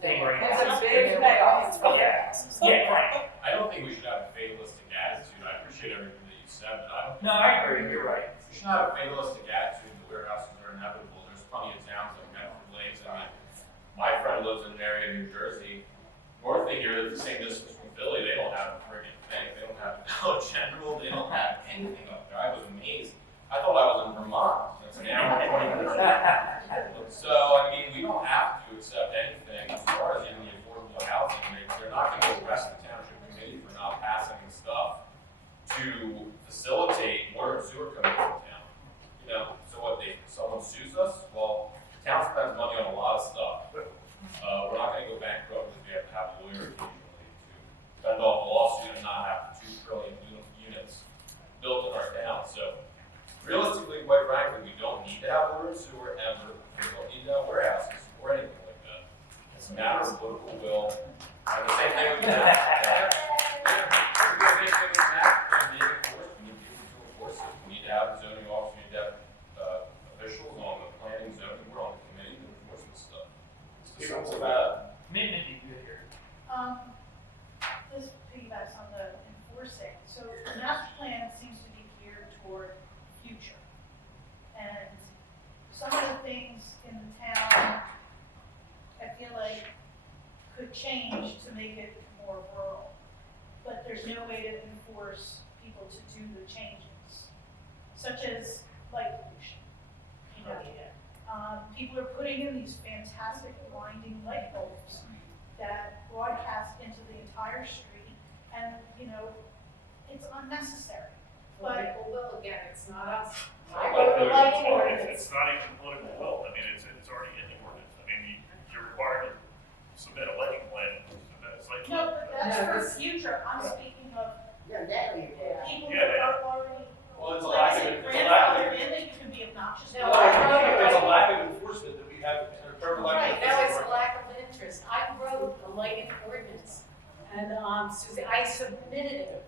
thing right now. It's a big payoff. Yeah, yeah, right. I don't think we should have a fatalistic attitude. I appreciate everything that you said, but I don't. No, I agree, you're right. We should not have a fatalistic attitude. The warehouses are inevitable. There's plenty of towns like Medford Lakes. I mean, my friend lives in an area in New Jersey. North of here, they're the same distance from Philly. They don't have a friggin' thing. They don't have a Dollar General. They don't have anything up there. I was amazed. I thought I was in Vermont. That's an hour and 20 minutes. So, I mean, we don't have to accept anything as far as even the affordable housing. They're not going to arrest the township committee for not passing stuff to facilitate water and sewer coming into town. You know, so what, someone sues us? Well, the town spends money on a lot of stuff. We're not going to go bankrupt because we have to have a lawyer occasionally to fend off a lawsuit and not have 2 trillion units built in our town. So realistically, quite frankly, we don't need to have water and sewer ever. We don't need to have warehouses or anything like that. It's a matter of political will. And the same thing with that. We need people to enforce it. We need to have zoning officers, we need to have officials on the planning, zoning, we're on the committee to enforce this stuff. It's just so bad. Mindy, good here. This piggybacks on the enforcing. So the master plan seems to be geared toward future. And some of the things in the town, I feel like, could change to make it more rural. But there's no way to enforce people to do the changes, such as light pollution. You know, people are putting in these fantastic blinding light bulbs that broadcast into the entire street, and you know, it's unnecessary. But People will again, it's not us. I wrote the lighting It's ordinance. not even political will. I mean, it's already in the ordinance. I mean, you're required to submit a lighting plan, submit a site plan. No, but that's for future. I'm speaking of No, that you did. people Yeah, that yeah. are already. Well, it's a like, lack of, is it it's a lack of, grandfathered in that you can be obnoxious? No, it's a lack of enforcement that we have in our current Right, elected now it's officials. a lack of interest. I wrote a lighting ordinance, and Susan, I submitted it.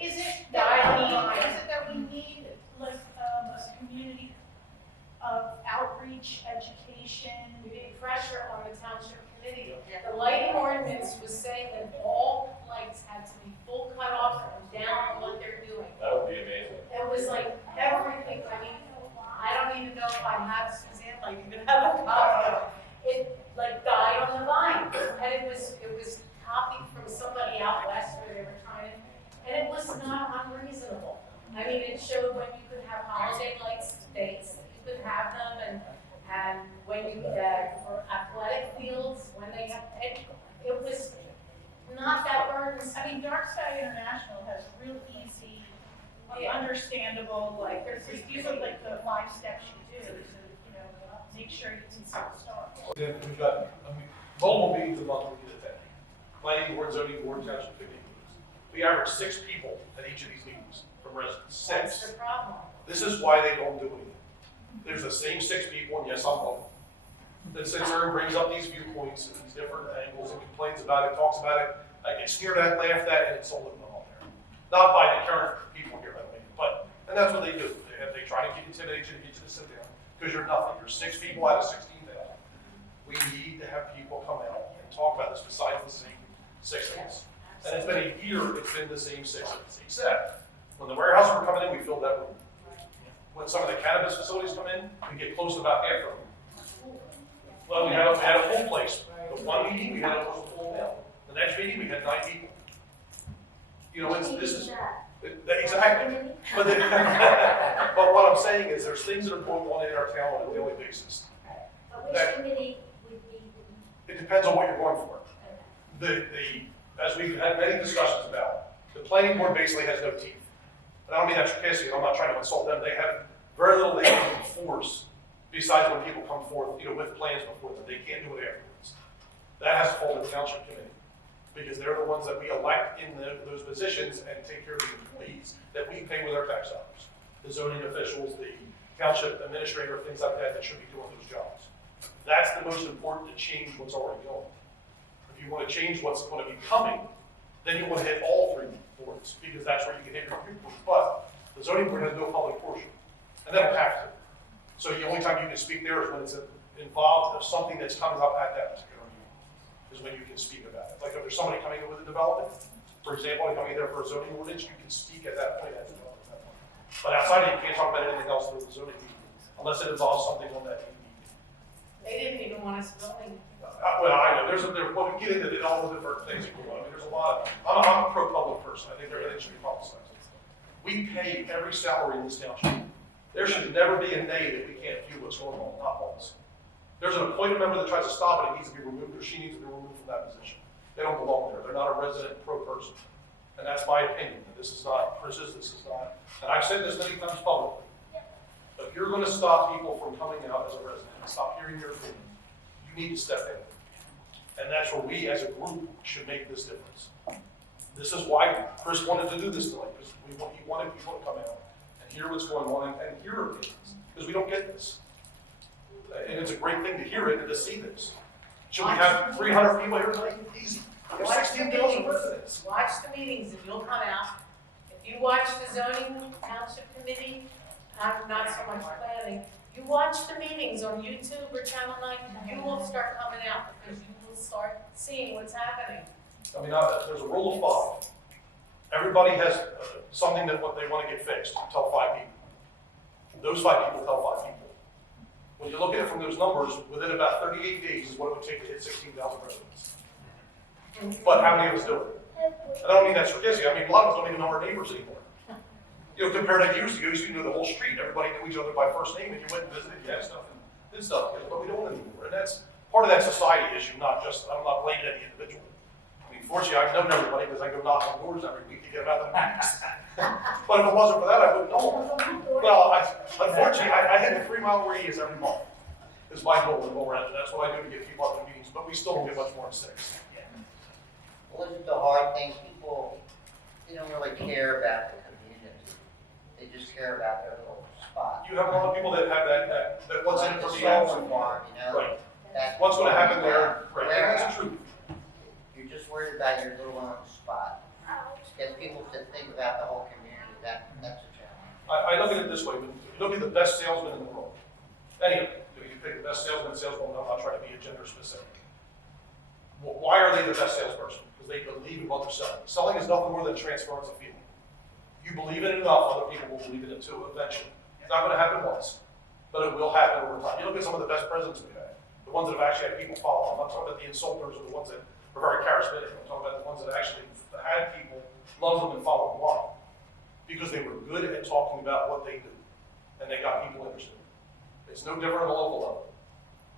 Is it Dialogue. that we need like a community of outreach, education? We need pressure on the township committee. The lighting ordinance was saying that all lights had to be full cutoff and down on what they're doing. That would be amazing. It was like everything, I mean, I don't even know if I have Suzanne, like, even have a copy of it. It like died on the vine, and it was copied from somebody out west where they were trying to, and it was not unreasonable. I mean, it showed when you could have holiday lights dates, that you could have them, and when you, for athletic fields, when they have, it was not that burdensome. I mean, Dark Sky International has real easy, Yeah. understandable, like, these are like the 5 steps you do to, you know, make sure you can see the stars. Then we've got, multiple meetings a month we get attending. Planning board, zoning board, township committee meetings. We average 6 people at each of these meetings from residents, That's 6. the problem. This is why they don't do anything. There's the same 6 people, and yes, I'm one of them, that sits there and brings up these viewpoints and these different angles and complains about it, talks about it. I get sneered at, laughed at, and it's all in on there. Not by the current people here, I don't mean, but, and that's what they do. They try to intimidate you to get you to sit down, because you're nothing. You're 6 people out of 16,000. We need to have people come out and talk about this besides the same 6 things. And it's been a year, it's been the same 6 things, except when the warehouse were coming in, we filled that room. When some of the cannabis facilities come in, we get close to about half of them. Well, we had a full place. The one meeting, we had a full mail. The next meeting, we had 9 people. You know, this is, exactly. But, but what I'm saying is there's things that are going on in our town on a daily basis. But which committee would be? It depends on what you're going for. As we've had many discussions about, the planning board basically has no teeth. And I don't mean that sarcastically, I'm not trying to insult them. They have very little they can enforce besides when people come forth, you know, with plans before them. They can't do it afterwards. That has to fall to the township committee, because they're the ones that we elect in those positions and take care of the employees that we pay with our tax dollars. The zoning officials, the township administrator, things like that should be doing those jobs. That's the most important to change what's already going. If you want to change what's going to be coming, then you want to hit all 3 boards, because that's where you can hit your viewpoints. But the zoning board has no public portion. And they don't have to. So the only time you can speak there is when it's involved of something that's coming up at that particular meeting, is when you can speak about it. Like if there's somebody coming in with a development, for example, coming in there for a zoning ordinance, you can speak at that point, at development at that point. But outside of it, you can't talk about anything else through the zoning meeting, unless it involves something on that meeting. They didn't even want us building. Well, I know, well, we get into all the different things that go on. I mean, there's a lot of, I'm a pro-public person. I think everything should be publicized. We pay every salary in this township. There should never be a day that we can't view what's going on, not once. There's an appointed member that tries to stop it, it needs to be removed, or she needs to be removed from that position. They don't belong there. They're not a resident pro-person. And that's my opinion. This is not Chris's, this is not, and I've said this many times publicly. If you're gonna stop people from coming out as a resident and stop hearing their opinion, you need to step in. And that's where we as a group should make this difference. This is why Chris wanted to do this tonight, because he wanted people to come out and hear what's going on and hear opinions, because we don't get this. And it's a great thing to hear it and to see this. Should we have 300 people here tonight? Easy. We have 16,000 residents. Watch the meetings and you'll come out. If you watch the zoning township committee, not so much planning, you watch the meetings on YouTube or Channel 9, you will start coming out because you will start seeing what's happening. I mean, there's a rule of 5. Everybody has something that what they want to get fixed. Tell 5 people. Those 5 people tell 5 people. When you look at it from those numbers, within about 38 days is what it would take to hit 16,000 residents. But how many of us do it? And I don't mean that sarcastic. I mean, a lot of us don't even know our neighbors anymore. You know, compared to you used to know the whole street. Everybody knew each other by first name, and you went and visited, you had stuff and did stuff. But we don't anymore. And that's part of that society issue, not just, I'm not blaming any individual. I mean, fortunately, I've known everybody because I go knock on doors every week to get them out of the meetings. But if it wasn't for that, I wouldn't know. Well, unfortunately, I hit a 3-mile radius every month. Is my goal to go around, and that's what I do to get people out of the meetings, but we still don't get much more than 6. Well, isn't the hard thing, people, they don't really care about the community. They just care about their little spot. You have a lot of people that have that what's in it for Like the the solar end. farm, you know? Right. That's What's gonna happen there, right, Where- that's true. You're just worried about your little own spot. Get people to think about the whole community, that's a challenge. I look at it this way, when you look at the best salesman in the world, any of them, if you pick the best saleswoman, I'm not trying to be a gender specific. Why are they the best salesperson? Because they believe in what they're selling. Selling is nothing more than transference of feeling. You believe in it enough, other people will believe in it too eventually. It's not gonna happen once, but it will happen over time. You look at some of the best presidents we've had, the ones that have actually had people follow. I'm not talking about the insulters or the ones that are very charismatic. I'm talking about the ones that actually had people love them and follow them. Why? Because they were good at talking about what they do, and they got people interested. It's no different at a local level.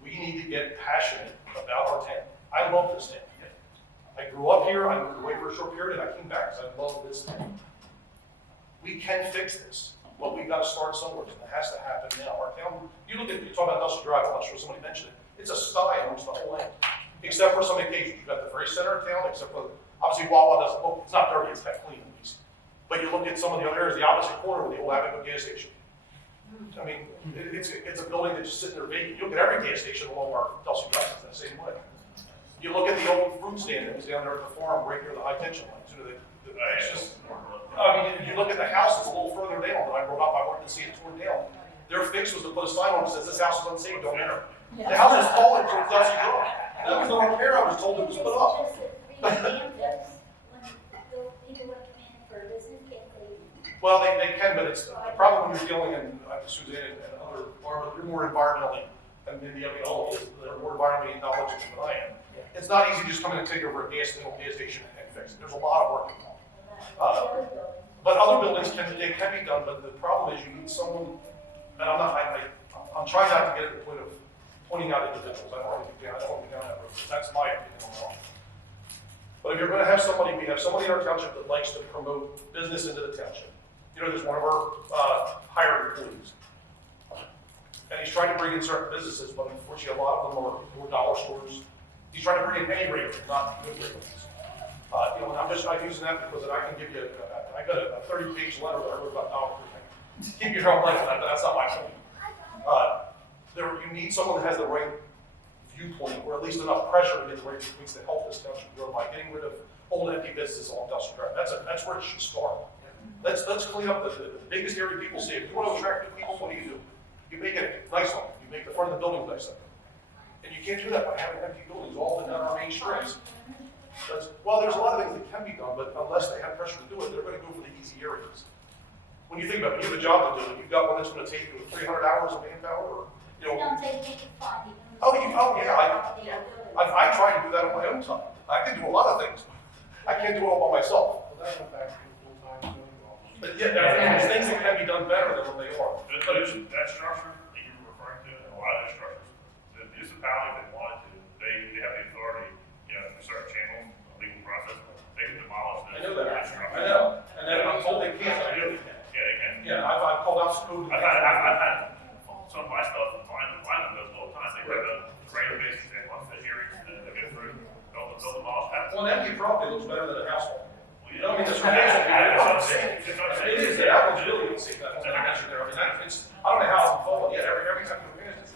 We need to get passionate about our town. I love this town. I grew up here, I moved away for a short period, and I came back because I love this town. We can fix this, but we've got to start somewhere, and it has to happen now. Our town, you talk about Dusty Drive, I'm not sure somebody mentioned it, it's a sty amongst the whole land, except for some occasions. You've got the very center of town, except for, obviously Wawa doesn't look, it's not dirty, it's kept clean at least. But you look at some of the other areas, the opposite corner with the old Avenue gas station. I mean, it's a building that's just sitting there vacant. You look at every gas station along our Dusty Drive, it's the same way. You look at the old fruit stand that was down there at the farm, right near the high tension lines. You know, it's just, I mean, you look at the house that's a little further down. When I grew up, I wanted to see it torn down. Their fix was to put a sign on that says, "This house is unsafe, don't enter." The house was falling towards Dusty Drive. There was no repair, I was told it was put up. Well, they can, but it's the problem when you're dealing in Suzanne and other, you're more environmentally, and maybe all of us that are more environmentally knowledgeable than I am. It's not easy to just come in and take over a gas station and fix it. There's a lot of work involved. But other buildings can be done, but the problem is you need someone, and I'm trying not to get to the point of pointing out individuals. I don't want to be down that road. That's my opinion on wrong. But if you're going to have somebody, we have somebody in our township that likes to promote business into the township. You know, there's one of our hired employees. And he's trying to bring in certain businesses, but unfortunately a lot of them are more dollar stores. He's trying to bring in any regulars, not good regulars. You know, and I'm using that because I can give you, I got a 30-page letter that I wrote about dollar per thing. Keep your own life on that, but that's not my point. You need someone that has the right viewpoint, or at least enough pressure to get the right viewpoints to help this township grow by getting rid of old empty businesses along Dusty Drive. That's where it should start. Let's clean up the biggest area people see. If you want to attract new people, what do? You make it nice on them. You make the front of the building nice on them. And you can't do that by having empty buildings all in our main streets. Well, there's a lot of things that can be done, but unless they have pressure to do it, they're going to go for the easy areas. When you think about it, you have a job to do, you've got one that's going to take you 300 hours of manpower, or, you know. I try to do that on my own time. I can do a lot of things. I can't do it all by myself. Well, that's what back to the full-time zoning officer. But yeah, there's things that can be done better than what they are. But that structure that you were referring to, and a lot of those structures, the municipality, if they wanted to, they have the authority, you know, for certain channels, legal process, they can demolish those. I know that. structures. I know. And then I'm told they can't, I know they can. Yeah, they can. Yeah, I've called out school. I've had some of my stuff, find those all the time, they have a regular basis, they want the hearings, they go through, they'll demolish that. Well, an empty property looks better than a house home. Well, You know, I mean, that's yeah, what it's it is, the average really would see that, I mentioned there, I mean, it's, I don't know how it's unfolded yet, every time you finish, it's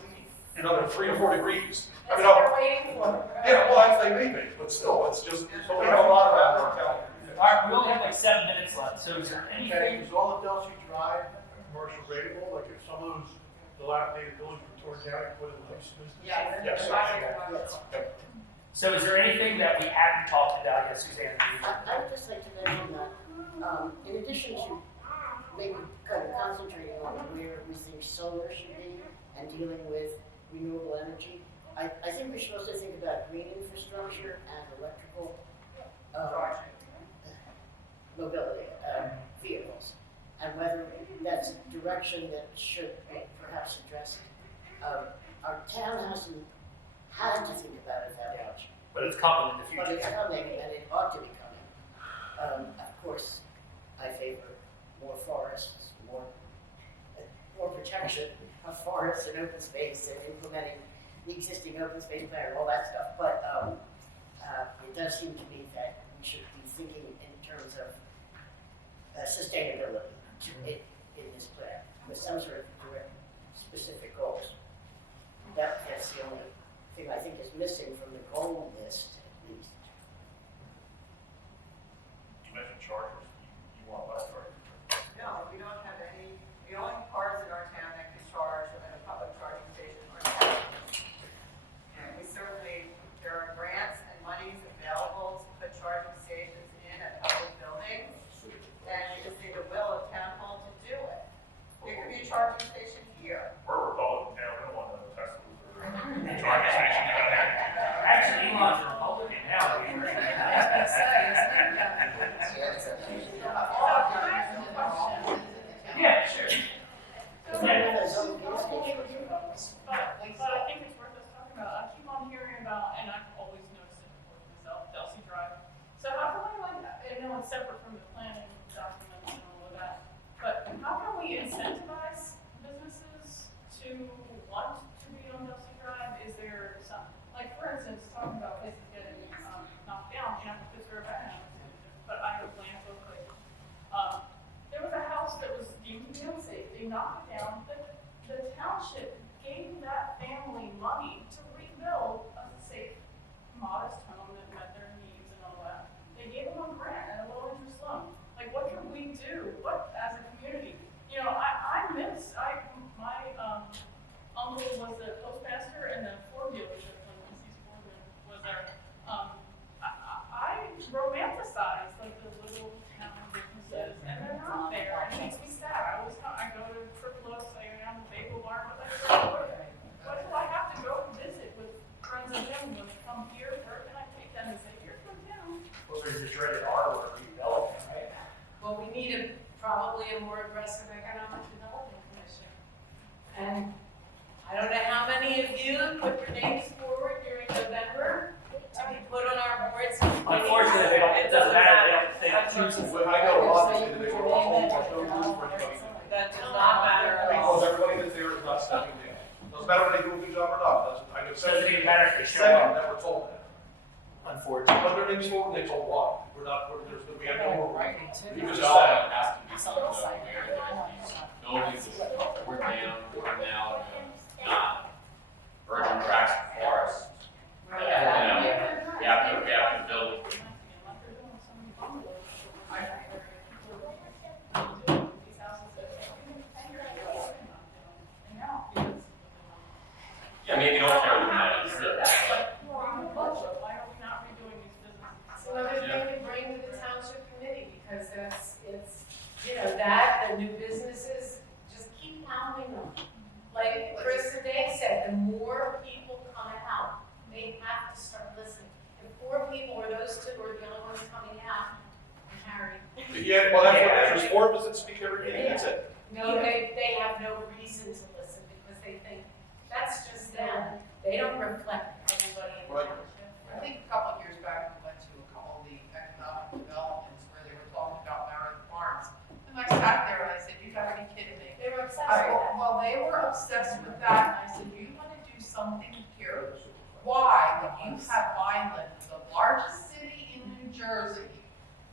another 3 or 4 degrees. I That's mean, what they're waiting for. yeah, well, they may be, but still, it's just, but we have a lot of that in our town. All right, we only have like 7 minutes left, so is there Okay, anything? is all of Delsey Drive commercial rateable? Like if some of those dilapidated buildings were torn down and put in nice business? Yeah. Yes. So is there anything that we haven't talked about yet, Suzanne? I would just like to mention that, in addition to maybe kind of concentrating on where we think solar should be and dealing with renewable energy, I think we should also think about green infrastructure and electrical mobility vehicles, and whether that's a direction that should be perhaps addressed. Our town hasn't had to think about it that much. But it's coming in the But future. it's coming, and it ought to be coming. Of course, I favor more forests, more protection of forests and open space, and implementing the existing open space plan and all that stuff. But it does seem to me that we should be thinking in terms of sustainability in this plan, with some sort of direct, specific goals. That's the only thing I think is missing from the goal list, at least. You mentioned chargers, you want less chargers. No, we don't have any, the only cars in our town that can charge at a public charging station are taxis. And we certainly, there are grants and monies available to put charging stations in at public buildings. And we just need the will of town hall to do it. There could be a charging station here. We're Republican town, we don't want no Teslas or charging stations out here. Actually, Elon's a Republican now. Yeah, sure. Is that because of the gas station? But I think it's worth us talking about. I keep on hearing about, and I've always noticed it for myself, Delsey Drive. So how can we, I know it's separate from the planning documents and all of that, but how can we incentivize businesses to want to be on Delsey Drive? Is there some, like for instance, talking about places getting knocked down, you know, Pittsburgh, but I have a plan for places. There was a house that was deemed to be unsafe. They knocked it down, but the township gave that family money to rebuild a safe, modest home that met their needs and all that. They gave them a grant and a low interest loan. Like, what can we do? What, as a community? You know, my uncle was the postmaster and the Ford dealership when Mrs. Ford was there. I romanticize like the little town businesses, and they're not there, and it makes me sad. I go to Triplos, I go down to Bagel Bar, but like, what do I have to go visit with friends and family when they come here? Where can I take them and say, you're from town? Those are your dreaded R word, redevelopment, right? Well, we need probably a more aggressive economic development commission. And I don't know how many of you put your names forward during November to be put on our boards. Unfortunately, it doesn't matter, they don't choose it. Well, I know a lot of these individuals, there's no room for anybody. That does not matter at all. Because everybody that's there is not stepping in. Doesn't matter if they do a good job or not, I know Doesn't even matter if they show seven up. that were told that. Unfortunately. But their names forward, they told why, we have no more. You The just job said, has to be something though, where these buildings that were down, torn out, not virgin tracts of forest. You know, we have to build. Yeah, maybe don't carry the I'm money. happy to see that, but we're in the budget, why are we not redoing these businesses? It's another thing to bring to the township committee, because it's, that, the new businesses, just keep pounding them. Like Chris and Dave said, the more people come out, they have to start listening. If 4 people or those 2 are the only ones coming out, and Harry. Yeah, well, that's what it is. There's 4 of us that speak every meeting, that's it. No, they have no reason to listen because they think that's just them. They don't reflect everybody in the Right. township. I think a couple of years back, we went to a couple of the economic developments where they were talking about Marion Farms. And I sat there and I said, you gotta be kidding me. They were obsessed I with go, that. well, they were obsessed with that, and I said, you wanna do something here? Why, when you have Vineland, the largest city in New Jersey,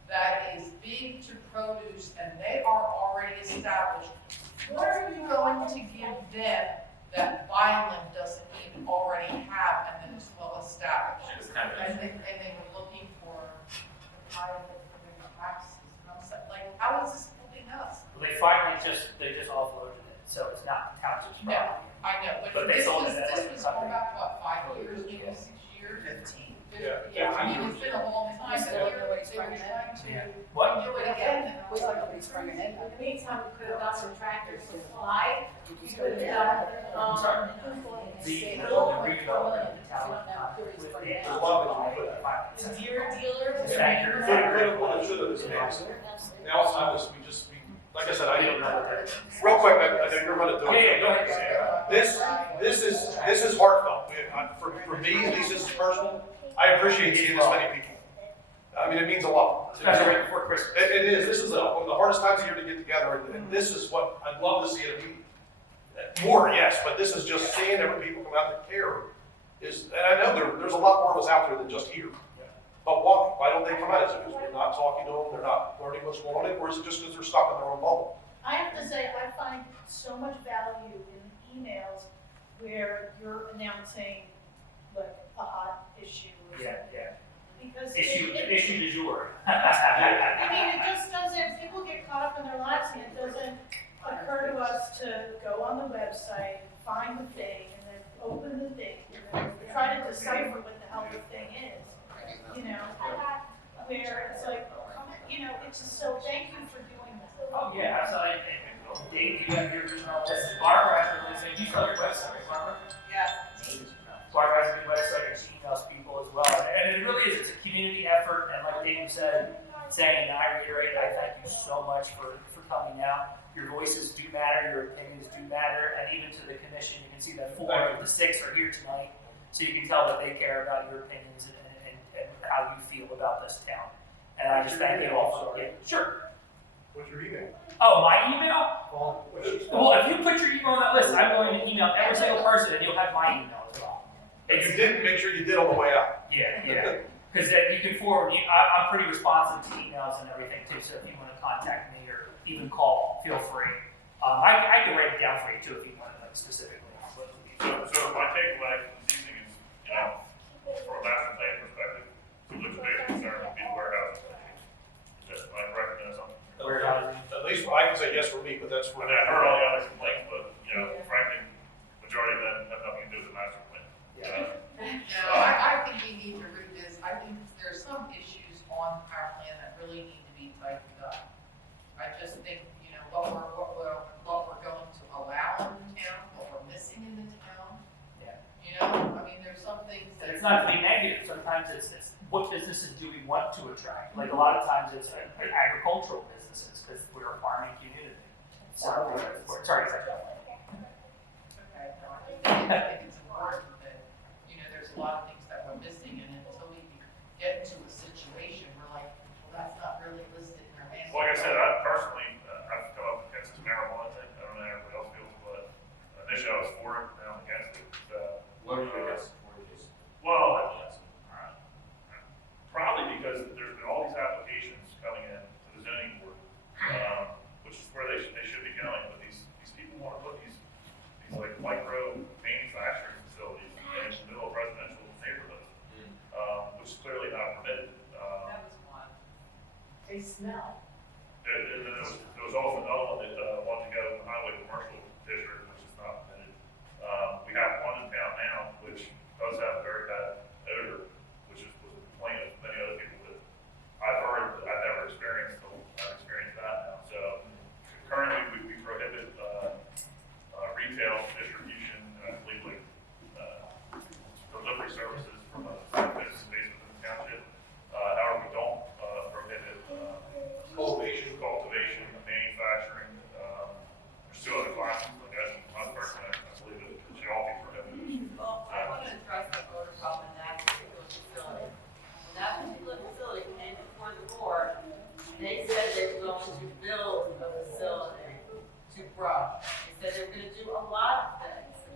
that is big to produce, and they are already established, what are you going to give them that Vineland doesn't even already have, and then is well established? It's kind of. And they were looking for the pilot for their taxes, and I was like, how is this helping us? They finally just offloaded it, so it's not the township's No, property. I know, But but they this sold was, it at this like was a going company. back, what, 5 years, maybe 6 years? 15. Yeah. I mean, it's been a long time, but Still they were nobody's trying bringing it. to What? do it again. We like nobody's bringing it. In the meantime, we could have done some tractor supply. You We just could put it have down. done, The redevelopment of the town, with the. There's a lot of it you the deer dealer. Thank you. Could have, would have, should have, is amazing. Now, I was, like I said, I didn't know. Real quick, I know you're gonna do it. Yeah, go ahead. This is heartfelt. For me, at least this is personal. I appreciate seeing this many people. I mean, it means a lot. Especially right before Christmas. It is. This is one of the hardest times of year to get together, and this is what I'd love to see it be. More, yes, but this is just seeing every people come out that care. And I know there's a lot more of us out there than just here. But why? Why don't they come out? Is it because we're not talking to them, they're not learning what's going on, or is it just because they're stuck in their own bubble? I have to say, I find so much value in emails where you're announcing like a hot issue or Yeah, something. yeah. Because Issue du jour. I mean, it just doesn't, people get caught up in their lives and it doesn't occur to us to go on the website, find the thing, and then open the thing, and then try to decipher what the hell the thing is, where it's like, it's just so, thank you for doing that. Oh, yeah, absolutely. Dave, you have your email list. Barbara, I really say, you know your website, right, Barbara? Yeah. Barbara has a good website, and she emails people as well. And it really is, it's a community effort, and like Dave said, and I reiterate, I thank you so much for coming out. Your voices do matter, your opinions do matter, and even to the commission, you can see that 4 of the 6 are here tonight, so you can tell that they care about your opinions and how you feel about this town. And I just thank you all for it. Sure. What's your email? Oh, my email? Well, if you put your email on that list, I'm going to email every single person, and you'll have my email as well. If you didn't, make sure you did on the way out. Yeah. Because then you can forward. I'm pretty responsive to emails and everything too. So if you want to contact me or even call, feel free. I can write it down for you too if you want to like specifically. So my takeaway from this evening is, from a master plan perspective, the biggest concern would be the warehouse. Just like recommend something. At least I can say yes for me, but that's for. I mean, I heard all the other complaints, but, frankly, majority of them have nothing to do with the master plan. No, I think we need to root this, I think there's some issues on our plan that really need to be tightened up. I just think, what we're going to allow in the town, what we're missing in the town. Yeah. I mean, there's some things that. It's not to be negative. Sometimes it's what businesses do we want to attract? Like a lot of times it's agricultural businesses because we're a farming community. So, sorry. Okay, no, I think it's important that, there's a lot of things that we're missing, and until we get into a situation, we're like, well, that's not really listed in our master. Well, like I said, I personally, I've come up against the marijuana thing. I don't know how everybody else feels, but initially I was for it, now I'm against it. What are you guys supporting this? Well, probably because there's been all these applications coming in to the zoning board, which is where they should be going. But these people want to put these like micro manufacturing facilities in the middle of residential neighborhoods, which is clearly not permitted. That was one. They smell. And then there was also another one that wanted to go in the highway commercial district, which is not permitted. We have one in town now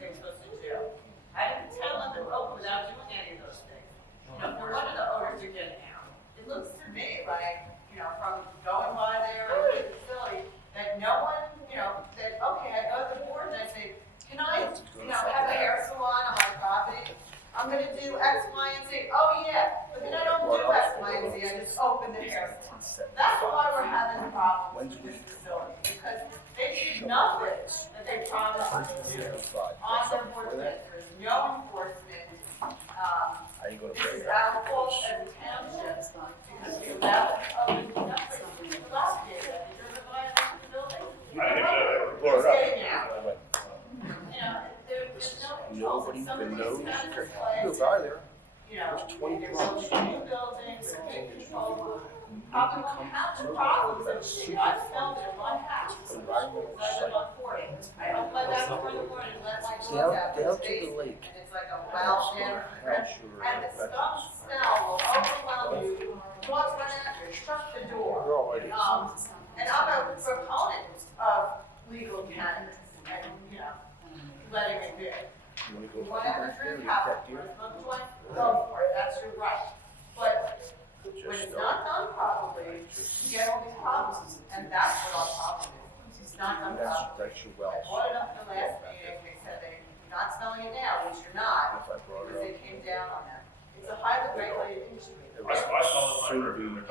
they're supposed to do. I didn't tell them to open without doing any of those things. You know, what are the odors you're getting out? It looks to me like, you know, from going by there or the facility, that no one, you know, that, okay, I go to the board and I say, can I, you know, have a hair salon on my property? I'm gonna do X, Y, and Z. Oh, yeah, but then I don't do X, Y, and Z, I just open the hair salon. That's why we're having problems with this facility, because they did nothing that they promised to do on their board. There is no enforcement. This is our fault as a township, because we allowed them to open nothing for last year, that they driven by the building. It's getting out. You know, there's no controls, and some of these kind of displays, you know, they're building new buildings, they're taking control. Probably won't have the problems that we, I've felt it in my house, because I live on 40. I open my back door in the morning, and let my dogs out in space, and it's like a well in and the skunk smell will overwhelm you. Dogs run after you, shut the door. And I'm a proponent of legal cannabis, and, you know, letting it be. You want to have a drink, have it. You want to smoke a joint, go for it, that's your right. But when it's not done properly, you get all these problems, and that's what our problem is. It's not done properly. I brought it up in the last meeting, they said you're not smelling it now, which you're not, because they came down on that. It's a highly regulated industry. I saw it in my room,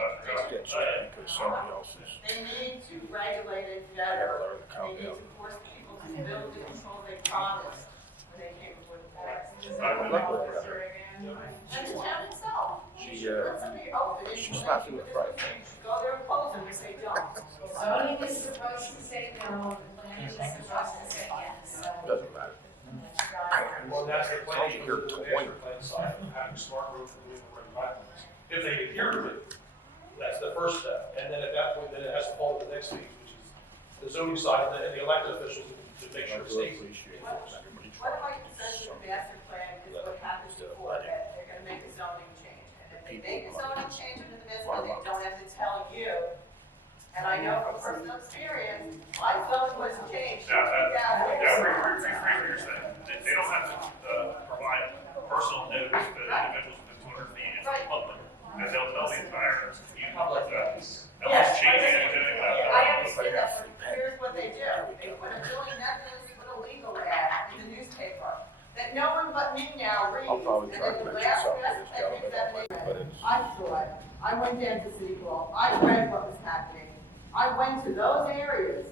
They need to regulate it better, and they need to force people to build the control they promised when they came before the board. And the town itself, you should let somebody open it. She's not doing it right. Go there and close them if they don't. Zoning is supposed to say no, the planning is supposed to say yes. Doesn't matter. Well, that's the plan, plan side, having smart roads and doing the right guidelines. If they adhere to it, that's the first step, and then at that point, then it has to follow the next stage, which is the zoning side and the elected officials to make sure it stays. What if I said the master plan is what happened before, that they're gonna make a zoning change? And if they make a zoning change into the master plan, they don't have to tell you. And I know from personal experience, my zoning was changed. rephrase what you're saying. They don't have to, provide personal notice to individuals within 200 feet into the public. And they'll tell the entire community that was changing anything. I understand that, but here's what they do. They put a billing mechanism, put a legal ad in the newspaper that no one but me now reads. I'll probably And try then to the mention last something rest that's that reads that they but read. it's. I saw it. I went down to City Hall. I read what was happening. I went to those areas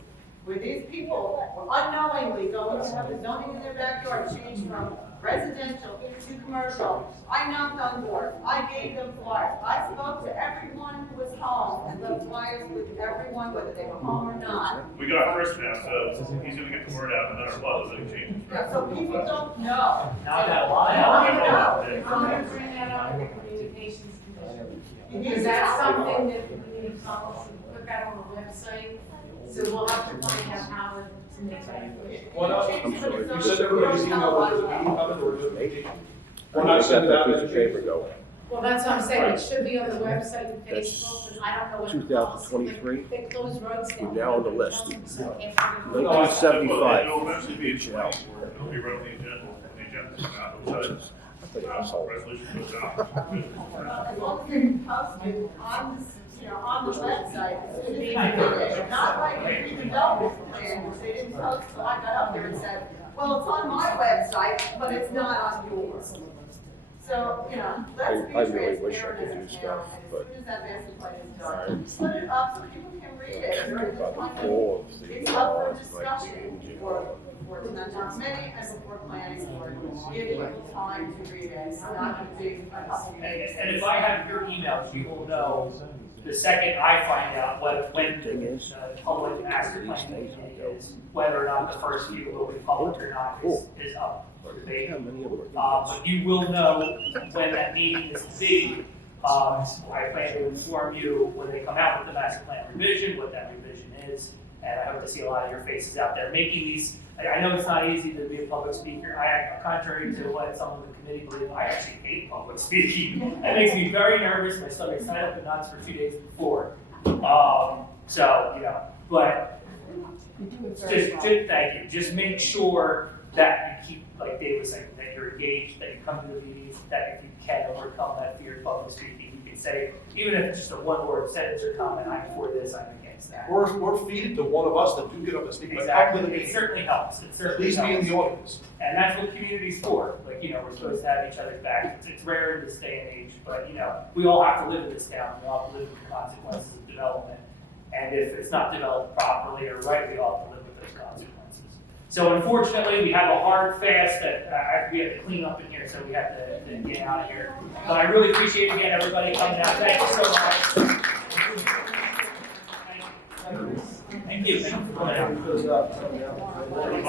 where these people were unknowingly going to have the zoning in their backyard changed from residential to commercial. I knocked on doors. I gave them flyers. I spoke to everyone who was home and left flyers with everyone, whether they were home or not. We got Chris now, so he's gonna get the word out no matter what, the changes. Yeah, so people don't know. Not that They don't know. I'm gonna bring that up with the communications commission. You need Because to that's tell something people. that we need to put that on the website, so we'll have to find out how to make that. Well, no, you said everybody's email, whether there's a meeting coming or there's a vacation. We're not sending out Piece of paper invitations. going. Well, that's what I'm saying, it should be on the website and That's Facebook, but I don't know what. the 2023. policy- They close roads down. We're now on the list. So I can't figure it out. 1975. It'll eventually be, Reach out. it'll be right on the agenda, when the agenda's out, I think that's all. resolution goes out. As long as you post it on the, you know, on the website, it's not like a redevelopment plan, which they didn't post, so I got up there and said, well, it's on my website, but it's not on yours. So, you know, let's be I really wish I transparent could as do a stuff, town, and but- as soon as that master plan is done, put it up so people can read it. During this About the time, goal of the, it's up for like, discussion the before the town committee and before planning board. Give people time to read it, it's not gonna be a couple And, pages. and if I have your emails, you will know the second I find out when Thing is, the public master plan meeting is, whether or not the first view will be public or not is up for debate. how many of them? But you will know when that meeting is to be. I plan to inform you when they come out with the master plan revision, what that revision is, and I hope to see a lot of your faces out there making these. I know it's not easy to be a public speaker. Contrary to what some of the committee believe, I actually hate public speaking. It makes me very nervous. My stomach's tied up in knots for 2 days before. So, you know, but just thank you. Just make sure that you keep, like Dave was saying, that you're engaged, that you come to the meetings, that if you can overcome that fear of public speaking, you can say, even if it's just a one-word sentence or comment, I'm for this, I'm against that. Or feed it to one of us that do get up and speak, but come to Exactly, the it meeting. certainly helps, it At certainly least be in helps. the audience. And that's what community's for. Like, you know, we're supposed to have each other's backs. It's rare in this day and age, but, you know, we all have to live in this town. We all have to live with the consequences of development. And if it's not developed properly or right, we all have to live with those consequences. So unfortunately, we have a hard fast that we have to clean up in here, so we have to get out of here. But I really appreciate, again, everybody coming out. Thank you so much. Thank you. Thank you for coming out.